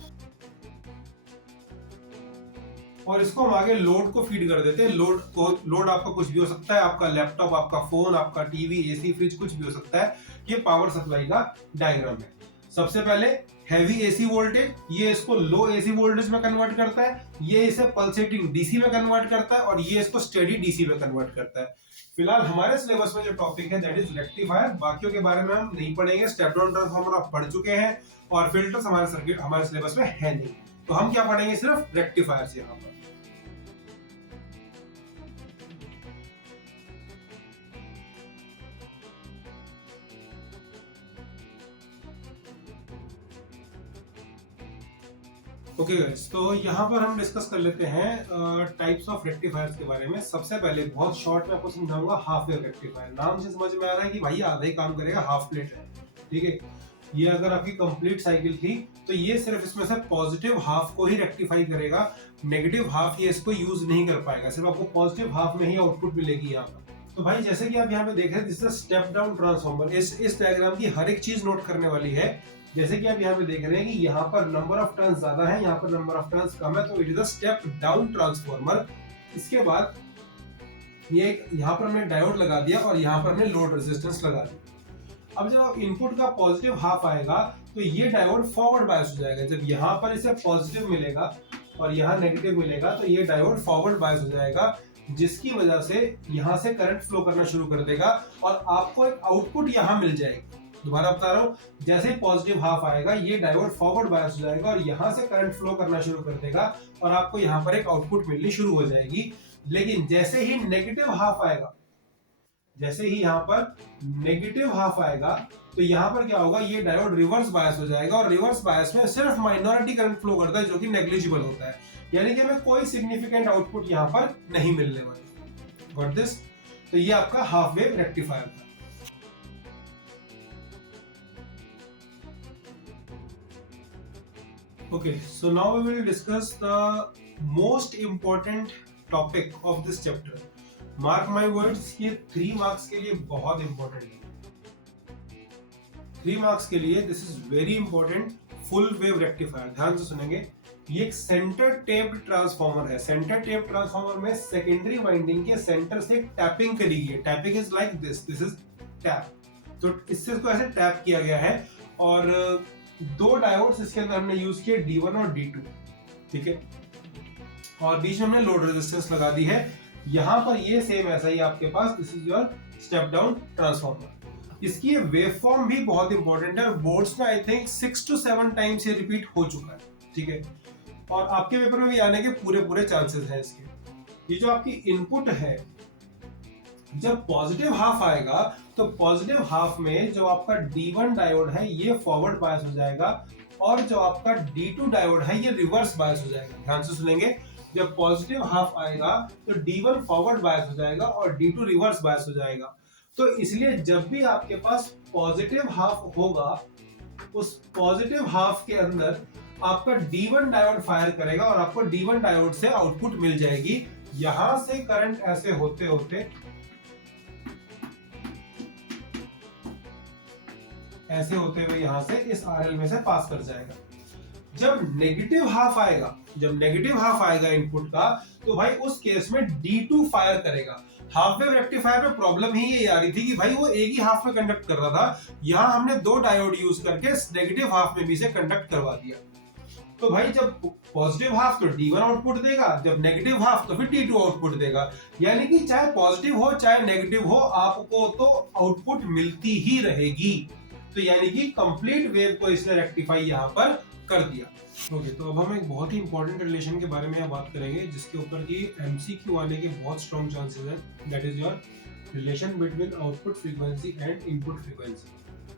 और इसको हम आगे लोड को फीड कर देते हैं। लोड आपका कुछ भी हो सकता है, आपका लैपटॉप, आपका फोन, आपका टीवी, एसी, फ्रिज, कुछ भी हो सकता है। ये पावर सप्लाई का डायग्राम है। सबसे पहले हैवी एसी वोल्टेज, ये इसको लो एसी वोल्टेज में कन्वर्ट करता है, ये इसे पल्सेटिंग डीसी में कन्वर्ट करता है, और ये इसको स्टेडी डीसी में कन्वर्ट करता है। फिलहाल हमारे सिलेबस में जो टॉपिक है दैट इज रेक्टिफायर। बाकियों के बारे में हम नहीं पढ़ेंगे। स्टेप डाउन ट्रांसफार्मर आप पढ़ चुके हैं, और फिल्टर्स हमारे सर्किट हमारे सिलेबस में है नहीं। तो हम क्या पढ़ेंगे? सिर्फ रेक्टिफायर यहाँ पर। ओके गाइस, तो यहाँ पर हम डिस्कस कर लेते हैं टाइप्स ऑफ रेक्टिफायर्स के बारे में। सबसे पहले बहुत शॉर्ट में आपको समझाऊंगा हाफ वेव रेक्टिफायर। नाम से समझ में आ रहा है कि भाई आधा ही काम करेगा, हाफ प्लेट है, ठीक है। ये अगर आपकी कंप्लीट साइकिल थी तो ये सिर्फ इसमें से पॉजिटिव हाफ को ही रेक्टिफाई करेगा, नेगेटिव हाफ ये इसको यूज नहीं कर पाएगा। सिर्फ आपको पॉजिटिव हाफ में ही आउटपुट मिलेगी यहाँ पर। तो भाई जैसे कि आप यहाँ पे देख रहे हैं, this is step down transformer. इस डायग्राम की हर एक चीज नोट करने वाली है। जैसे कि आप यहाँ पे देख रहे हैं कि यहाँ पर नंबर ऑफ टर्न्स ज्यादा है, यहाँ पर नंबर ऑफ टर्न्स कम है, तो it is a step down transformer. इसके बाद ये यहाँ पर हमने डायोड लगा दिया और यहाँ पर हमने लोड रेजिस्टेंस लगा दिया। अब जब आप इनपुट का पॉजिटिव हाफ आएगा तो ये डायोड फॉरवर्ड बायस हो जाएगा। जब यहाँ पर इसे पॉजिटिव मिलेगा और यहाँ नेगेटिव मिलेगा तो ये डायोड फॉरवर्ड बायस हो जाएगा, जिसकी वजह से यहाँ से करंट फ्लो करना शुरू कर देगा और आपको एक आउटपुट यहाँ मिल जाएगी। दोबारा बता रहा हूँ, जैसे पॉजिटिव हाफ आएगा ये डायोड फॉरवर्ड बायस हो जाएगा और यहाँ से करंट फ्लो करना शुरू कर देगा और आपको यहाँ पर एक आउटपुट मिलनी शुरू हो जाएगी। लेकिन जैसे ही नेगेटिव हाफ आएगा, जैसे ही यहाँ पर नेगेटिव हाफ आएगा तो यहाँ पर क्या होगा, ये डायोड रिवर्स बायस हो जाएगा और रिवर्स बायस में सिर्फ माइनॉरिटी करंट फ्लो करता है जो कि नेग्लिजिबल होता है, यानी कि हमें कोई सिग्निफिकेंट आउटपुट यहाँ पर नहीं मिलने वाला। Got this? तो ये आपका हाफ वेव रेक्टिफायर था। Okay, so now we will discuss the most important topic of this chapter. Mark my words, ये 3 मार्क्स के लिए बहुत इंपॉर्टेंट है। 3 मार्क्स के लिए this is very important. Full wave rectifier, ध्यान से सुनेंगे। ये एक सेंटर टेप्ड ट्रांसफॉर्मर है। सेंटर टेप ट्रांसफॉर्मर में सेकेंडरी वाइंडिंग के सेंटर से टैपिंग करी गई है। Tapping is like this is tap. तो इससे इसको ऐसे टैप किया गया है और 2 डायोड्स इसके अंदर हमने यूज किए, D1 और D2, ठीक है। और बीच में हमने लोड रेजिस्टेंस लगा दी है। यहां पर ये सेम ऐसा ही आपके पास, this is your step down transformer. इसकी ये वेवफॉर्म भी बहुत इंपॉर्टेंट है। बोर्ड्स में आई थिंक 6 to 7 टाइम्स ये रिपीट हो चुका है, ठीक है। और आपके पेपर में भी आने के पूरे चांसेस हैं इसके। ये जो आपकी इनपुट है, जब पॉजिटिव हाफ आएगा तो पॉजिटिव हाफ में जो आपका D1 डायोड है ये फॉरवर्ड बायस हो जाएगा और जो आपका D2 डायोड है ये रिवर्स बायस हो जाएगा। ध्यान से सुनेंगे, जब पॉजिटिव हाफ आएगा तो D1 फॉरवर्ड बायस हो जाएगा और D2 रिवर्स बायस हो जाएगा। तो इसलिए जब भी आपके पास पॉजिटिव हाफ होगा, उस पॉजिटिव हाफ के अंदर आपका D1 डायोड फायर करेगा और आपको D1 डायोड से आउटपुट मिल जाएगी। यहां से करंट ऐसे होते होते ऐसे होते हुए यहां से इस RL में से पास कर जाएगा। जब नेगेटिव हाफ आएगा, जब नेगेटिव हाफ आएगा इनपुट का, तो भाई उस केस में D2 फायर करेगा। हाफ वेव रेक्टिफायर में प्रॉब्लम ही ये आ रही थी कि भाई वो एक ही हाफ में कंडक्ट कर रहा था। यहां हमने 2 डायोड यूज करके नेगेटिव हाफ में भी से कंडक्ट करवा दिया। तो भाई जब पॉजिटिव हाफ तो D1 आउटपुट देगा, जब नेगेटिव हाफ तो फिर D2 आउटपुट देगा। यानी कि चाहे पॉजिटिव हो चाहे नेगेटिव हो, आपको तो आउटपुट मिलती ही रहेगी। तो यानी कि कंप्लीट वेव को इसने रेक्टिफाई यहाँ पर कर दिया। ओके, तो अब हम एक बहुत ही इंपॉर्टेंट रिलेशन के बारे में बात करेंगे जिसके ऊपर की MCQ आने के बहुत स्ट्रॉन्ग चांसेस हैं। That is your relation between output frequency and input frequency.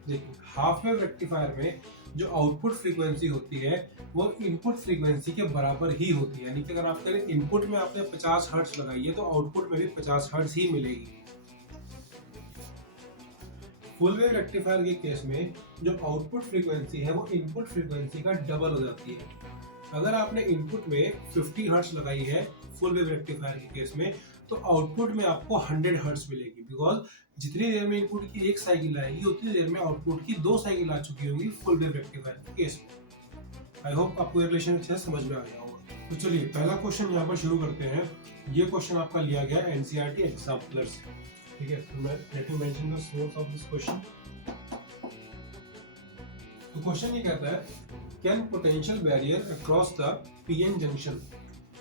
देखिए, हाफ वेव रेक्टिफायर में जो आउटपुट फ्रीक्वेंसी होती है वो इनपुट फ्रीक्वेंसी के बराबर ही होती है। यानी कि अगर आप करें इनपुट में आपने 50 हर्ट्ज लगाई है तो आउटपुट में भी 50 हर्ट्ज ही मिलेगी। फुल वेव रेक्टिफायर के केस में जो आउटपुट फ्रीक्वेंसी है वो इनपुट फ्रीक्वेंसी का डबल हो जाती है। अगर आपने इनपुट में 50 हर्ट्ज लगाई है फुल वेव रेक्टिफायर के केस में, तो आउटपुट में आपको 100 हर्ट्ज मिलेगी। बिकॉज जितनी देर में इनपुट की 1 साइकिल आएगी उतनी देर में आउटपुट की 2 साइकिल आ चुकी होंगी फुल वेव रेक्टिफायर के केस में। आई होप आपको रिलेशन अच्छे से समझ में आ गया होगा। तो चलिए पहला क्वेश्चन यहाँ पर शुरू करते हैं। ये क्वेश्चन आपका लिया गया NCERT एग्जाम्पलर से, ठीक है। तो मैं let me mention the source of this question. तो क्वेश्चन ये कहता है, can potential barrier across the PN junction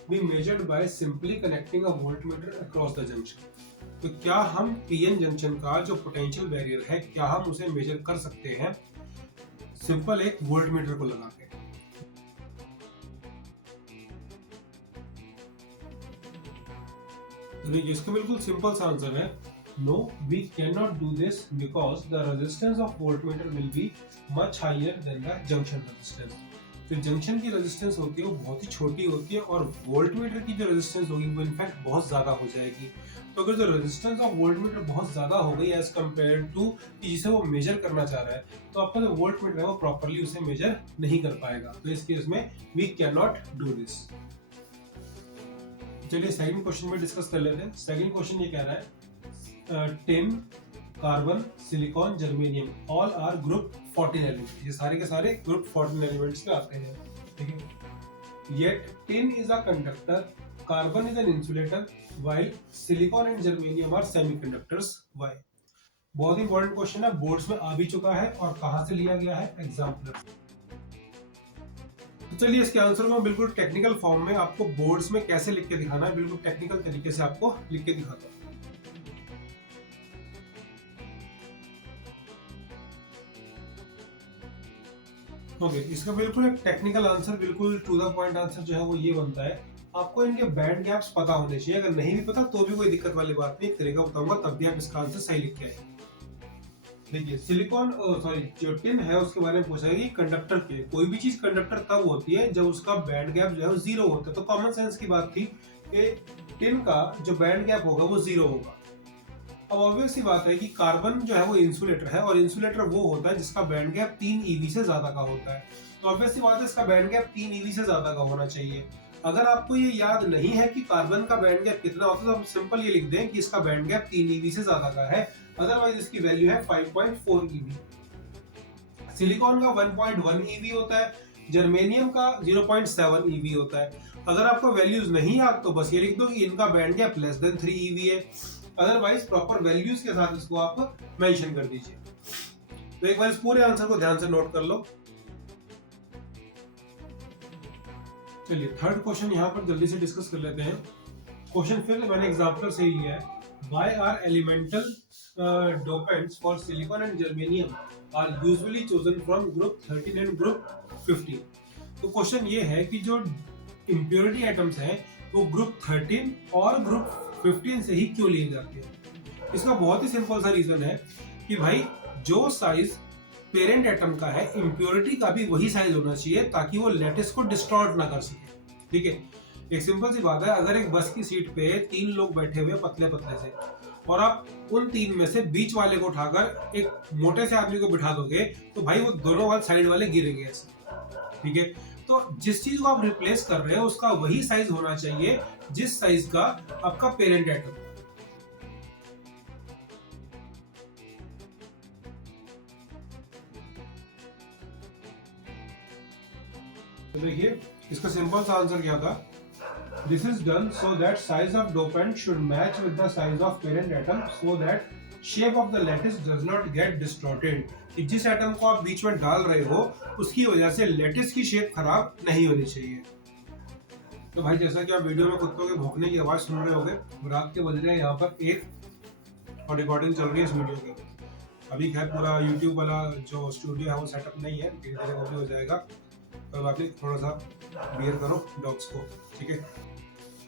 be measured by simply connecting a voltmeter across the junction. तो क्या हम PN जंक्शन का जो पोटेंशियल बैरियर है क्या हम उसे मेजर कर सकते हैं सिंपल एक वोल्टमीटर को लगा के। तो देखिए, इसका बिल्कुल सिंपल सा आंसर है, no, we cannot do this because the resistance of voltmeter will be much higher than the junction resistance। तो जंक्शन की रेजिस्टेंस होती है वो बहुत ही छोटी होती है और वोल्टमीटर की जो रेजिस्टेंस होगी वो इनफैक्ट बहुत ज्यादा हो जाएगी। तो अगर जो रेजिस्टेंस ऑफ वोल्टमीटर बहुत ज्यादा हो गई एज कम्पेयर टू जिसे वो मेजर करना चाह रहा है, तो आपका जो वोल्टमीटर है वो प्रॉपरली उसे मेजर नहीं कर पाएगा। तो इस केस में we can not do this. चलिए सेकंड क्वेश्चन में डिस्कस कर लेते हैं। सेकंड क्वेश्चन ये कह रहा है, tin, carbon, silicon, germanium all are group 14 element. ये सारे के सारे ग्रुप 14 एलिमेंट्स में आते हैं, ठीक है। Yet tin is a conductor, carbon is an insulator, while silicon and germanium are semiconductors. Why? बहुत ही इंपॉर्टेंट क्वेश्चन है, बोर्ड्स में आ भी चुका है और कहां से लिया गया है, एग्जाम्पलर। तो चलिए इसके आंसर को बिल्कुल टेक्निकल फॉर्म में आपको बोर्ड्स में कैसे लिख के दिखाना है, बिल्कुल टेक्निकल तरीके से आपको लिख के दिखाता हूं। ओके, इसका बिल्कुल एक टेक्निकल आंसर, बिल्कुल टू द पॉइंट आंसर जो है वो ये बनता है, आपको इनके बैंड गैप्स पता होने चाहिए। अगर नहीं भी पता तो भी कोई दिक्कत वाली बात नहीं, एक तरीका बताऊंगा तब भी आप इसका आंसर सही लिख के आएंगे। देखिए सिलिकॉन सॉरी जो टिन है उसके बारे में पूछा है कि कंडक्टर के, कोई भी चीज कंडक्टर तब होती है जब उसका बैंड गैप जो है वो जीरो होता है। तो कॉमन सेंस की बात थी कि टिन का जो बैंड गैप होगा वो जीरो होगा। अब ऑब्वियस सी बात है कि कार्बन जो है वो इंसुलेटर है, और इंसुलेटर वो होता है जिसका बैंड गैप 3 ईवी से ज्यादा का होता है। तो ऑब्वियस सी बात है इसका बैंड गैप 3 ईवी से ज्यादा का होना चाहिए। अगर आपको ये याद नहीं है कि कार्बन का बैंड गैप कितना होता है तो आप सिंपल ये लिख दें कि इसका बैंड गैप 3 ईवी से ज्यादा का है, अदरवाइज इसकी वैल्यू है 5.4 ईवी। सिलिकॉन का 1.1 ईवी होता है, जर्मेनियम का 0.7 ईवी होता है। अगर आपको वैल्यूज नहीं याद तो बस ये लिख दो कि इनका band gap less than 3 EV है, अदरवाइज प्रॉपर वैल्यूज के साथ इसको आप मेंशन कर दीजिए। तो एक बार इस पूरे आंसर को ध्यान से नोट कर लो। चलिए थर्ड क्वेश्चन यहाँ पर जल्दी से डिस्कस कर लेते हैं। क्वेश्चन फिर मैंने एग्जांपल से ही लिया है। Why are elemental dopants for silicon and germanium are usually chosen from group 13 and group 15? तो क्वेश्चन ये है कि जो इम्प्योरिटी एटम्स हैं वो ग्रुप 13 और ग्रुप 15 से ही क्यों लिए जाते हैं। इसका बहुत ही सिंपल सा रीजन है कि भाई जो साइज पेरेंट एटम का है, इम्प्योरिटी का भी वही साइज होना चाहिए ताकि वो लैटिस को डिस्टॉर्ट ना कर सके। ठीक है, एक सिंपल सी बात है, अगर एक बस की सीट पे 3 लोग बैठे हुए पतले पतले से, और आप उन 3 में से बीच वाले को उठाकर एक मोटे से आदमी को बिठा दोगे तो भाई वो दोनों वाले साइड वाले गिरेंगे ऐसे। ठीक है, तो जिस चीज को आप रिप्लेस कर रहे हो उसका वही साइज होना चाहिए जिस साइज का आपका पेरेंट एटम। तो देखिए इसका सिंपल सा आंसर क्या था, This is done so that size of dopant should match with the size of parent atom so that shape of the lattice does not get distorted। कि जिस एटम को आप बीच में डाल रहे हो उसकी वजह से लैटिस की शेप खराब नहीं होनी चाहिए। तो भाई जैसा कि आप वीडियो में कुत्तों के भौंकने की आवाज सुन रहे होंगे, रात के बज रहे हैं यहाँ पर 1 और रिकॉर्डिंग चल रही है इस वीडियो की। अभी खैर पूरा यूट्यूब वाला जो स्टूडियो है वो सेटअप नहीं है, धीरे धीरे वो भी हो जाएगा, पर बात नहीं, थोड़ा सा बियर करो डॉग्स को। ठीक है,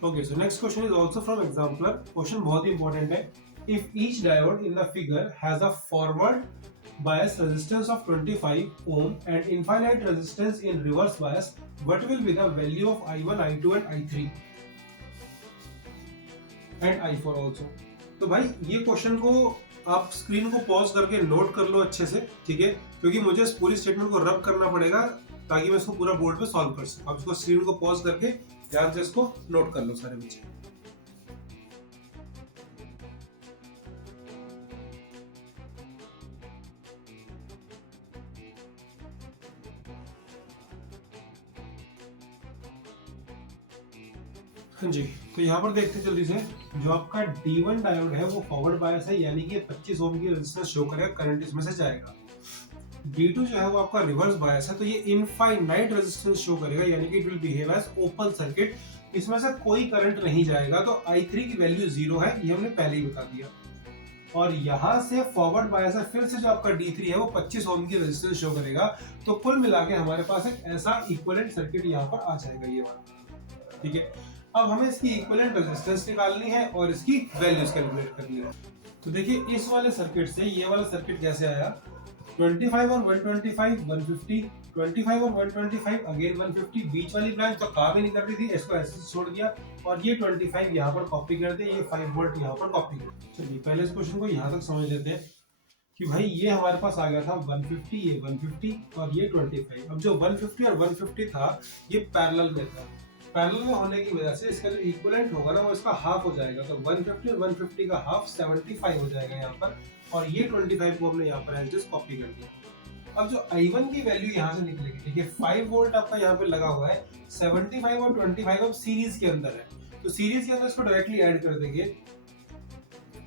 okay, so next question is also from exemplar. Question बहुत ही इंपॉर्टेंट है। If each diode in the figure has a forward bias resistance of 25 ohm and infinite resistance in reverse bias, what will be the value of I1, I2 and I3 and I4 also. तो भाई ये question को आप screen को pause करके note कर लो अच्छे से, ठीक है, क्योंकि मुझे इस पूरी स्टेटमेंट को रब करना पड़ेगा ताकि मैं इसको पूरा बोर्ड पे सॉल्व कर सकूं। आप इसको स्क्रीन को पॉज करके ध्यान से इसको नोट कर लो सारे बच्चे। हाँ जी, तो यहाँ पर देखते जल्दी से, जो आपका D1 डायोड है वो फॉरवर्ड बायस है, यानी कि 25 ओम की रेजिस्टेंस शो करेगा, करंट इसमें से जाएगा। D2 जो है वो आपका रिवर्स बायस है, तो ये इनफाइनाइट रेजिस्टेंस शो करेगा, यानी कि it will behave as open circuit, इसमें से कोई करंट नहीं जाएगा। तो I3 की वैल्यू 0 है, ये हमने पहले ही बता दिया। और यहाँ से फॉरवर्ड बायस है, फिर से जो आपका D3 है वो 25 ओम की रेजिस्टेंस शो करेगा। तो कुल मिला के हमारे पास एक ऐसा इक्विवेलेंट सर्किट यहाँ पर आ जाएगा, ये वाला। ठीक है, अब हमें इसकी इक्विवेलेंट रेजिस्टेंस निकालनी है और इसकी वैल्यूज कैलकुलेट करनी है। तो देखिए इस वाले सर्किट से ये वाला सर्किट कैसे आया, 25 और 125 150, 25 और 125 अगेन 150, बीच वाली ब्रांच तो काम ही नहीं कर रही थी, इसको ऐसे छोड़ दिया, और ये 25 यहाँ पर कॉपी कर दिया, ये 5 वोल्ट यहाँ पर कॉपी कर दिया। चलिए पहले इस क्वेश्चन को यहाँ तक समझ लेते हैं कि भाई ये हमारे पास आ गया था 150, ये 150 और ये 25। अब जो 150 और 150 था ये पैरेलल में था, पैरेलल में होने की वजह से इसका जो इक्विवेलेंट होगा ना वो इसका हाफ हो जाएगा। तो 150 और 150 का हाफ 75 हो जाएगा यहाँ पर, और ये 25 को हमने यहाँ पर एज इट कॉपी कर दिया। अब जो I1 की वैल्यू यहाँ से निकलेगी, ठीक है, 5 वोल्ट आपका यहाँ पे लगा हुआ है, 75 और 25 अब सीरीज के अंदर है, तो सीरीज के अंदर इसको डायरेक्टली ऐड कर देंगे।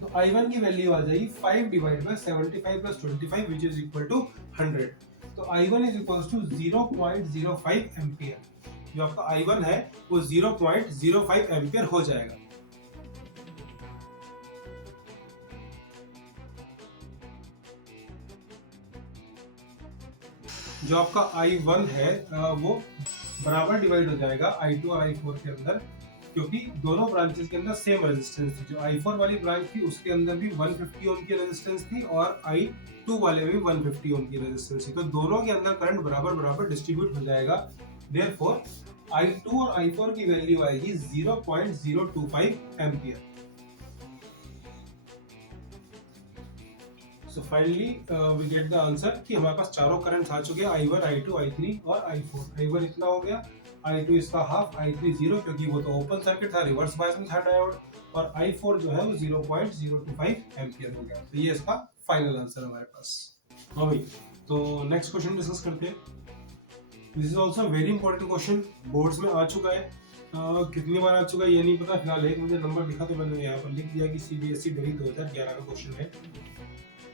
तो I1 की वैल्यू आ जाएगी 5 divide by 75 plus 25 which is equal to 100। तो I1 is equal to 0.05 ampere. जो आपका I1 है वो 0.05 एम्पियर हो जाएगा। जो आपका I1 है वो बराबर डिवाइड हो जाएगा I2 और I4 के अंदर, क्योंकि दोनों ब्रांचेस के अंदर सेम रेजिस्टेंस थी। जो I4 वाली ब्रांच थी उसके अंदर भी 150 ओम की रेजिस्टेंस थी और I2 वाले में भी 150 ओम की रेजिस्टेंस थी। तो दोनों के अंदर करंट बराबर बराबर डिस्ट्रीब्यूट हो जाएगा। देयरफॉर I2 और I4 की वैल्यू आएगी 0.025 ampere. So finally we get the answer कि हमारे पास चारों करंट्स आ चुके हैं, I1, I2, I3 और I4। I1 इतना हो गया, I2 इसका हाफ, I3 0 क्योंकि वो तो ओपन सर्किट था, रिवर्स बायस में था डायोड, और I4 जो है वो 0.025 एम्पियर हो गया। तो ये इसका फाइनल आंसर हमारे पास। हाँ भाई, तो नेक्स्ट क्वेश्चन डिस्कस करते हैं। This is also very important question, boards में आ चुका है। कितनी बार आ चुका है ये नहीं पता, फिलहाल एक मुझे नंबर दिखा तो मैंने यहाँ पर लिख दिया कि CBSE दिल्ली 2011 का क्वेश्चन है।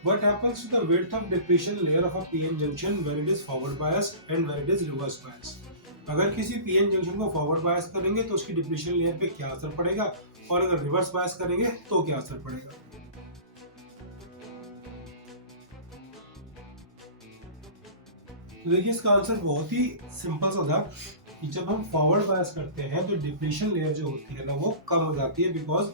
What happens to the width of depletion layer of a PN junction when it is forward biased and when it is reverse biased? अगर किसी PN जंक्शन को फॉरवर्ड बायस करेंगे तो उसकी डिप्लीशन लेयर पे क्या असर पड़ेगा, और अगर रिवर्स बायस करेंगे तो क्या असर पड़ेगा। तो देखिए इसका आंसर बहुत ही सिंपल सा था कि जब हम फॉरवर्ड बायस करते हैं तो डिप्लीशन लेयर जो होती है ना वो कम हो जाती है, बिकॉज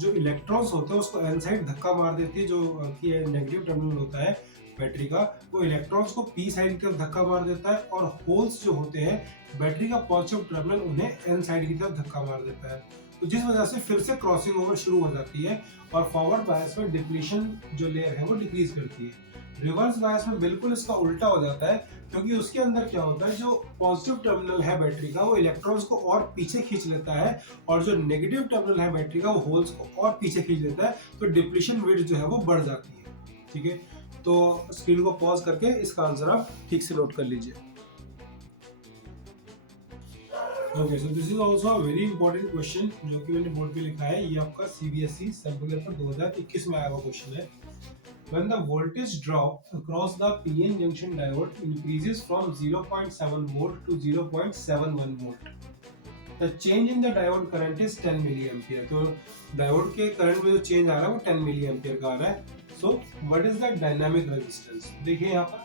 जो इलेक्ट्रॉन्स होते हैं उसको एन साइड धक्का मार देती है। जो कि नेगेटिव टर्मिनल होता है बैटरी का, वो इलेक्ट्रॉन्स को पी साइड की तरफ धक्का मार देता है, और होल्स जो होते हैं बैटरी का पॉजिटिव टर्मिनल उन्हें एन साइड की तरफ धक्का मार देता है। तो जिस वजह से फिर से क्रॉसिंग ओवर शुरू हो जाती है और फॉरवर्ड बायस में डिप्लीशन जो लेयर है वो डिक्रीज करती है। रिवर्स बायस में बिल्कुल इसका उल्टा हो जाता है, क्योंकि उसके अंदर क्या होता है, जो पॉजिटिव टर्मिनल है बैटरी का वो इलेक्ट्रॉन्स को और पीछे खींच लेता है, और जो नेगेटिव टर्मिनल है बैटरी का वो होल्स को और पीछे खींच लेता है। तो डिप्लीशन विड्थ जो है वो बढ़ जाती है। ठीक है, तो स्क्रीन को पॉज करके इसका आंसर आप ठीक से नोट कर लीजिए। Okay, so this is also a very important question जो कि मैंने बोर्ड पे लिखा है। ये आपका CBSE सैंपल पेपर 2021 में आया हुआ क्वेश्चन है। When the voltage drop across the PN junction diode increases from 0.7 volt to 0.71 volt, the change in the diode current is 10 milliampere. तो डायोड के करंट में जो चेंज आ रहा है वो 10 milliampere का आ रहा है। So what is the dynamic resistance? देखिए यहाँ पर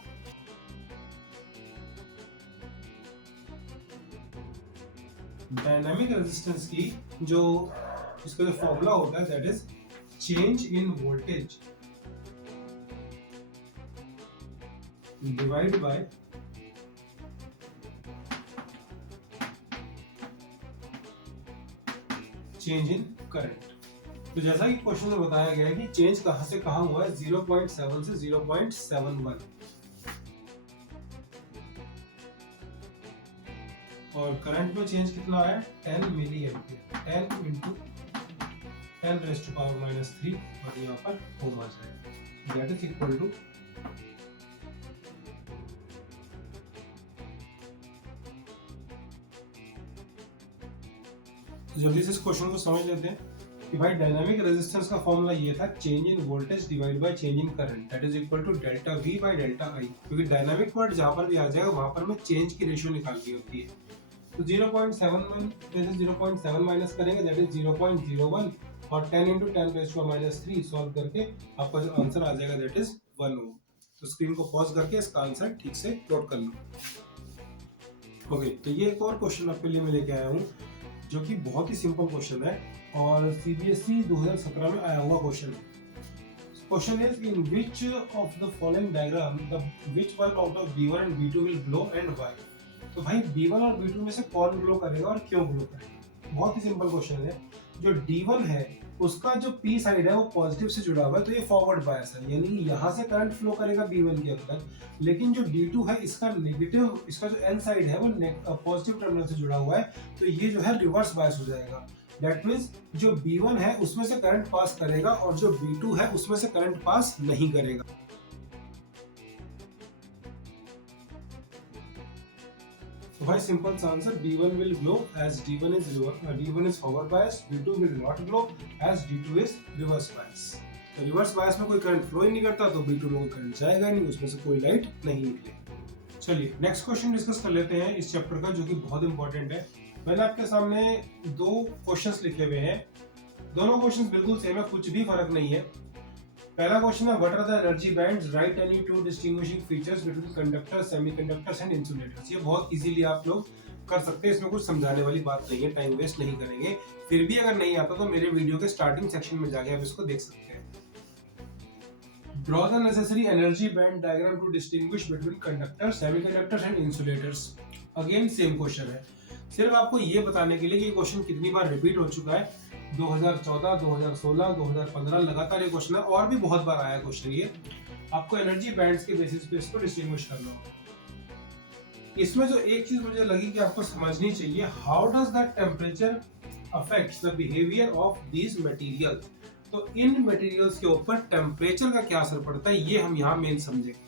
डायनामिक रेजिस्टेंस की जो इसका जो फॉर्मूला होता है that is change in voltage divide by change in current. तो जैसा कि क्वेश्चन में बताया गया है कि चेंज कहां से कहां हुआ है, 0.7 से 0.71, और करंट में चेंज कितना है 10 milli ampere. 10 into 10 raise to power -3 और यहाँ पर ओम आ जाएगा, दैट इज इक्वल टू जल्दी से इस क्वेश्चन को समझ लेते हैं कि भाई डायनामिक रेजिस्टेंस का फॉर्मूला ये था change in voltage divide by change in current that is equal to delta V by delta I। क्योंकि डायनामिक वर्ड जहां पर भी आ जाएगा वहां पर हमें चेंज की रेशियो निकालनी होती है। तो 0.71 जैसे 0.7 माइनस करेंगे दैट इज 0.01, और 10 into 10 raise to power -3 solve करके आपका जो आंसर आ जाएगा दैट इज 1 ओम। तो स्क्रीन को पॉज करके इसका आंसर ठीक से नोट कर लो। ओके, तो ये एक और क्वेश्चन आपके लिए मैं लेके आया हूँ जो कि बहुत ही सिंपल क्वेश्चन है और CBSE 2017 में आया हुआ क्वेश्चन है। Question is, in which of the following diagram which one out of B1 and B2 will glow and why? तो भाई B1 और B2 में से कौन ग्लो करेगा और क्यों ग्लो करेगा। बहुत ही सिंपल क्वेश्चन है। जो D1 है उसका जो P साइड है वो पॉजिटिव से जुड़ा हुआ है, तो ये फॉरवर्ड बायस है, यानी कि यहाँ से करंट फ्लो करेगा B1 के अंदर। लेकिन जो D2 है इसका नेगेटिव, इसका जो N साइड है वो पॉजिटिव टर्मिनल से जुड़ा हुआ है, तो ये जो है रिवर्स बायस हो जाएगा। दैट मीन्स जो B1 है उसमें से करंट पास करेगा और जो B2 है उसमें से करंट पास नहीं करेगा। तो भाई सिंपल सा answer B1 will glow as D1 is forward bias, B2 will not glow as D2 is reverse bias। Reverse bias में कोई करंट फ्लो ही नहीं करता तो B2 में कोई करंट जाएगा नहीं, उसमें से कोई लाइट नहीं निकलेगी। चलिए नेक्स्ट क्वेश्चन डिस्कस कर लेते हैं इस चैप्टर का, जो कि बहुत इंपॉर्टेंट है। मैंने आपके सामने दो क्वेश्चंस लिखे हुए हैं, दोनों क्वेश्चंस बिल्कुल सेम है, कुछ भी फर्क नहीं है। पहला क्वेश्चन है, what are the energy bands, right any two distinguishing features between conductors, semiconductors and insulators. ये बहुत इजीली आप लोग कर सकते हैं, इसमें कुछ समझाने वाली बात नहीं है, टाइम वेस्ट नहीं करेंगे। फिर भी अगर नहीं आता तो मेरे वीडियो के स्टार्टिंग सेक्शन में जाके आप इसको देख सकते हैं। Draw the necessary energy band diagram to distinguish between conductors, semiconductors and insulators. Again same question है, सिर्फ आपको ये बताने के लिए कि क्वेश्चन कितनी बार रिपीट हो चुका है। 2014, 2016, 2015 लगातार ये क्वेश्चन है, और भी बहुत बार आया क्वेश्चन ये। आपको एनर्जी बैंड्स के बेसिस पे इसको डिस्टिंग्विश करना होगा। इसमें जो एक चीज मुझे लगी कि आपको समझनी चाहिए, how does the temperature affects the behaviour of these materials. तो इन मटेरियल्स के ऊपर टेम्परेचर का क्या असर पड़ता है, ये हम यहाँ मेन समझेंगे।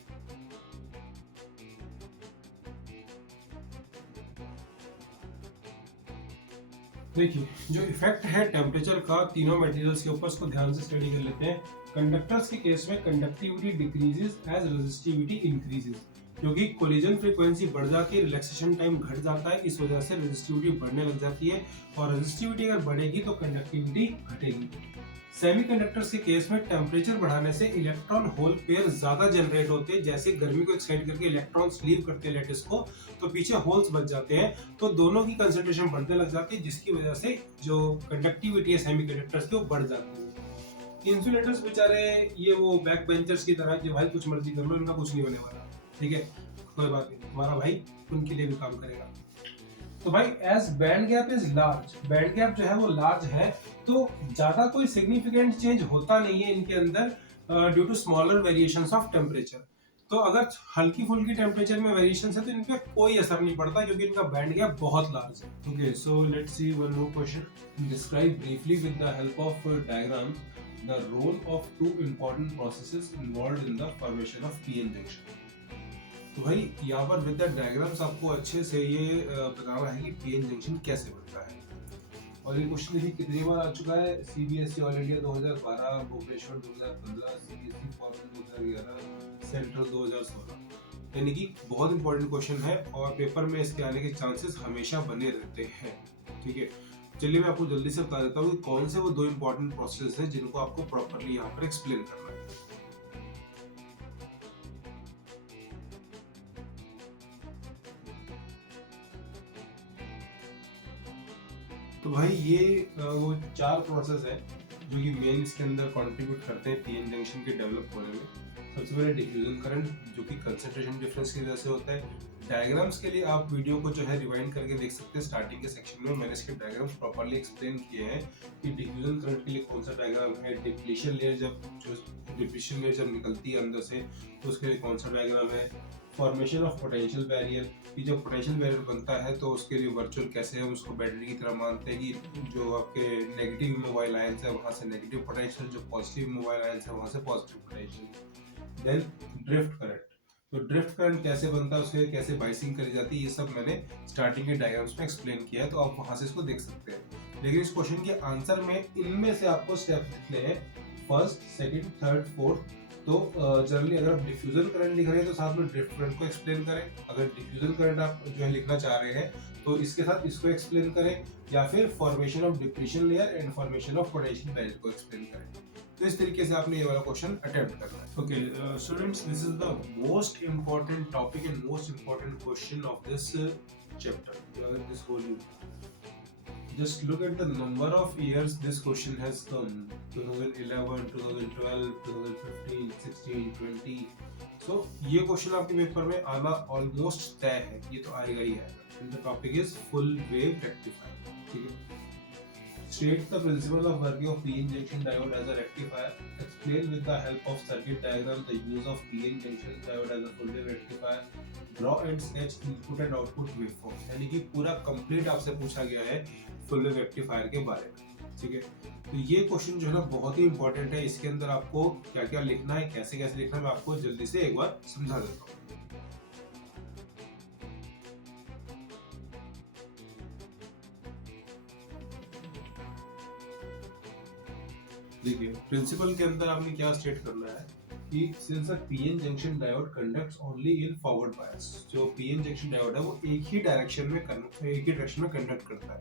देखिए जो इफेक्ट है टेम्परेचर का तीनों मटेरियल्स के ऊपर, उसको ध्यान से स्टडी कर लेते हैं। कंडक्टर्स के केस में conductivity decreases as resistivity increases, क्योंकि कोलिजन फ्रीक्वेंसी बढ़ जाती है, रिलैक्सेशन टाइम घट जाता है, इस वजह से रेजिस्टिविटी बढ़ने लग जाती है, और रेजिस्टिविटी अगर बढ़ेगी तो कंडक्टिविटी घटेगी। सेमीकंडक्टर्स के केस में टेम्परेचर बढ़ाने से इलेक्ट्रॉन होल पेयर ज्यादा जनरेट होते हैं, जैसे गर्मी को एक्साइट करके इलेक्ट्रॉन्स लीव करते हैं लैटिस को, तो पीछे होल्स बच जाते हैं, तो दोनों की कंसंट्रेशन बढ़ने लग जाती है, जिसकी वजह से जो कंडक्टिविटी है सेमीकंडक्टर्स की वो बढ़ जाती है। इंसुलेटर्स बेचारे ये वो बैक बेंचर्स की तरह कि भाई कुछ मर्जी कर लो, इनका कुछ नहीं होने वाला, ठीक है, कोई बात नहीं, तुम्हारा भाई उनके लिए भी काम करेगा। तो भाई as band gap is large, band gap जो है वो लार्ज है, तो ज्यादा कोई सिग्निफिकेंट चेंज होता नहीं है इनके अंदर due to smaller variations of temperature. तो अगर हल्की फुल्की टेम्परेचर में वेरिएशन है तो इन पे कोई असर नहीं पड़ता, क्योंकि इनका बैंड गैप बहुत लार्ज है। Okay, so let's see one more question. Describe briefly with the help of diagram the role of two important processes involved in the formation of PN junction. तो भाई यहाँ पर विद द डायग्राम्स आपको अच्छे से ये बताना है कि पीएन जंक्शन कैसे बनता है। और ये क्वेश्चन भी कितनी बार आ चुका है, CBSE all India 2012, Bhubaneswar 2015, CBSE formal 2011, central 2016, यानी कि बहुत इंपॉर्टेंट क्वेश्चन है और पेपर में इसके आने के चांसेस हमेशा बने रहते हैं। ठीक है, चलिए मैं आपको जल्दी से बता देता हूँ कि कौन से वो दो इंपॉर्टेंट प्रोसेस हैं जिनको आपको प्रॉपरली यहाँ पर एक्सप्लेन करना है। तो भाई ये वो चार प्रोसेस है जो कि मेन इसके अंदर कंट्रीब्यूट करते हैं पीएन जंक्शन के डेवलप होने में। सबसे पहले डिफ्यूजन करंट, जो कि कंसंट्रेशन डिफरेंस की वजह से होता है। डायग्राम्स के लिए आप वीडियो को जो है रिवाइंड करके देख सकते हैं, स्टार्टिंग के सेक्शन में मैंने इसके डायग्राम्स प्रॉपर्ली एक्सप्लेन किए हैं कि डिफ्यूजन करंट के लिए कौन सा डायग्राम है, डिप्लीशन लेयर जब निकलती है अंदर से तो उसके लिए कौन सा डायग्राम है, फॉर्मेशन ऑफ पोटेंशियल बैरियर, कि जब पोटेंशियल बैरियर बनता है तो उसके लिए वर्चुअल कैसे हम उसको बैटरी की तरह मानते हैं कि जो आपके नेगेटिव मोबाइल आयंस है वहां से नेगेटिव पोटेंशियल, जो पॉजिटिव मोबाइल आयंस है वहां से positive potential. Then drift current, तो ड्रिफ्ट करंट कैसे बनता है, उसके कैसे बाइसिंग करी जाती है, ये सब मैंने स्टार्टिंग के डायग्राम्स में एक्सप्लेन किया है, तो आप वहां से इसको देख सकते हैं। लेकिन इस क्वेश्चन के आंसर में इनमें से आपको स्टेप्स लिखने हैं, फर्स्ट, सेकंड, थर्ड, फोर्थ। तो जनरली अगर आप डिफ्यूजन करंट लिख रहे हैं तो साथ में ड्रिफ्ट करंट को एक्सप्लेन करें, अगर डिफ्यूजन करंट आप जो है लिखना चाह रहे हैं तो इसके साथ इसको एक्सप्लेन करें, या फिर formation of depletion layer and formation of potential barrier को एक्सप्लेन करें। तो इस तरीके से आपने ये वाला क्वेश्चन अटेम्प्ट करना है। Okay students, this is the most important topic and most important question of this chapter, this whole unit. Just look at the number of years this question has come, 2011, 2012, 2015, 16, 20. So ये question आपके paper में आना almost तय है, ये तो आएगा ही आएगा। And the topic is full wave rectifier, ठीक है। State the principle of working of PN junction diode as a rectifier. Explain with the help of circuit diagram the use of PN junction diode as a full wave rectifier. Draw and sketch input and output waveform. यानी कि पूरा complete आपसे पूछा गया है full wave rectifier के बारे में, ठीक है। तो ये क्वेश्चन जो है ना बहुत ही इंपॉर्टेंट है, इसके अंदर आपको क्या क्या लिखना है, कैसे कैसे लिखना है, मैं आपको जल्दी से एक बार समझा देता हूँ। देखिए प्रिंसिपल के अंदर आपने क्या स्टेट करना है कि since a PN junction diode conducts only in forward bias, जो पीएन जंक्शन डायोड है वो एक ही डायरेक्शन में कंडक्ट करता है।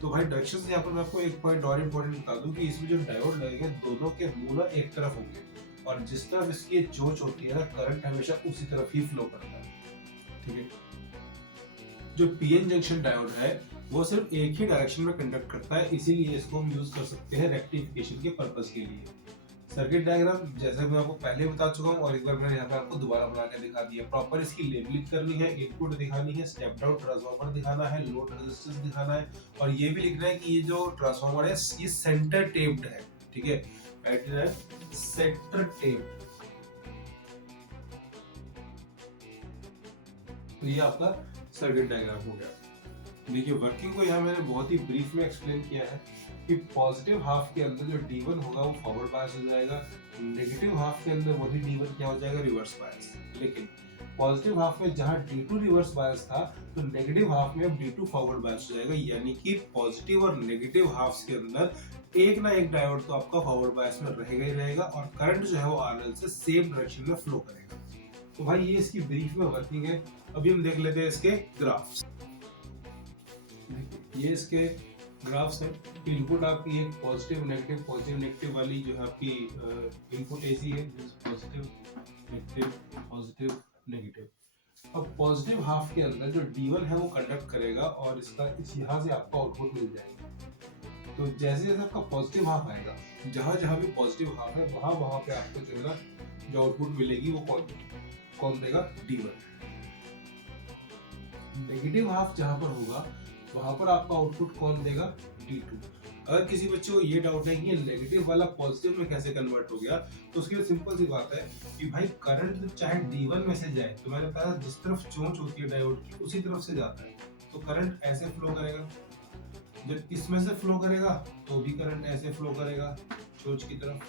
तो भाई डायरेक्शन से यहाँ पर मैं आपको एक पॉइंट और इम्पोर्टेंट बता दूं कि इसमें जो डायोड लगेंगे दोनों के मुंह ना एक तरफ होंगे, और जिस तरफ इसकी चोंच होती है ना करंट हमेशा उसी तरफ ही फ्लो करता है। ठीक है, जो पीएन जंक्शन डायोड है वो सिर्फ एक ही डायरेक्शन में कंडक्ट करता है, इसीलिए इसको हम यूज कर सकते हैं रेक्टिफिकेशन के पर्पस के लिए। सर्किट डायग्राम जैसे मैं आपको पहले बता चुका हूँ और एक बार मैंने यहाँ पे आपको दोबारा बना के दिखा दिया। प्रॉपर इसकी लेबलिंग करनी है, इनपुट दिखानी है, स्टेप डाउन ट्रांसफार्मर दिखाना है, लोड रेजिस्टेंस दिखाना है, और ये भी लिखना है कि ये जो ट्रांसफार्मर है ये सेंटर टेप्ड है। ठीक है, सेंटर टेप्ड। तो ये आपका सर्किट डायग्राम हो गया। देखिए वर्किंग को यहाँ मैंने बहुत ही ब्रीफ में एक्सप्लेन किया है कि पॉजिटिव हाफ के अंदर जो D1 होगा वो फॉरवर्ड बायस हो जाएगा, नेगेटिव हाफ के अंदर वही D1 क्या हो जाएगा, रिवर्स बायस। लेकिन पॉजिटिव हाफ में जहाँ D2 रिवर्स बायस था तो नेगेटिव हाफ में अब D2 फॉरवर्ड बायस हो जाएगा, यानी कि पॉजिटिव और नेगेटिव हाफ्स के अंदर एक ना एक डायोड तो आपका फॉरवर्ड बायस में रहेगा ही रहेगा, और करंट जो है वो RL से सेम डायरेक्शन में फ्लो करेगा। तो भाई ये इसकी ब्रीफ में वर्किंग है। अभी हम देख लेते हैं इसके ग्राफ्स। ये इसके ग्राफ्स हैं। इनपुट आपकी एक पॉजिटिव नेगेटिव वाली जो है आपकी इनपुट एसी है, पॉजिटिव नेगेटिव। अब पॉजिटिव हाफ के अंदर जो D1 है वो कंडक्ट करेगा और इसका यहाँ से आपको आउटपुट मिल जाएगा। तो जैसे जैसे आपका पॉजिटिव हाफ आएगा, जहां जहां भी पॉजिटिव हाफ है वहां वहां पे आपको जो है ना जो आउटपुट मिलेगी वो कौन देगा, D1। नेगेटिव हाफ जहां पर होगा वहां पर आपका आउटपुट कौन देगा, D2। अगर किसी बच्चे को ये डाउट है कि ये नेगेटिव वाला पॉजिटिव में कैसे कन्वर्ट हो गया, तो उसके लिए सिंपल सी बात है कि भाई करंट चाहे D1 में से जाए, तो मैंने कहा जिस तरफ चोंच होती है डायोड की उसी तरफ से जाता है, तो करंट ऐसे फ्लो करेगा। जब इसमें से फ्लो करेगा तो भी करंट ऐसे फ्लो करेगा चोंच की तरफ।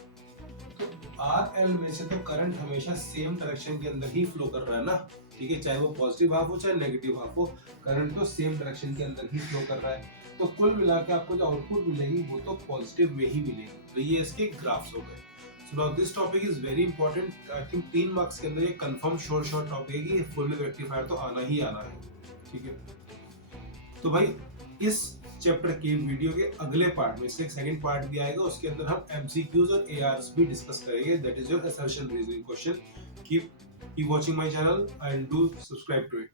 तो RL में से तो करंट हमेशा सेम डायरेक्शन के अंदर ही फ्लो कर रहा है ना। ठीक है, चाहे वो पॉजिटिव हाफ हो चाहे नेगेटिव हाफ हो, करंट तो सेम डायरेक्शन के अंदर ही फ्लो कर रहा है। तो कुल मिला के आपको जो आउटपुट मिलेगी वो तो पॉजिटिव में ही मिलेगी। तो ये इसके ग्राफ्स हो गए। So now this topic is very important. I think 3 marks के अंदर ये कंफर्म शॉर्ट टॉपिक है कि फुल रेक्टिफायर तो आना ही आना है। ठीक है, तो भाई इस चैप्टर के वीडियो के अगले पार्ट में इसका एक सेकंड पार्ट भी आएगा, उसके अंदर हम MCQs और ARs भी डिस्कस करेंगे। That is your assertion reasoning question. Keep watching my channel and do subscribe to it.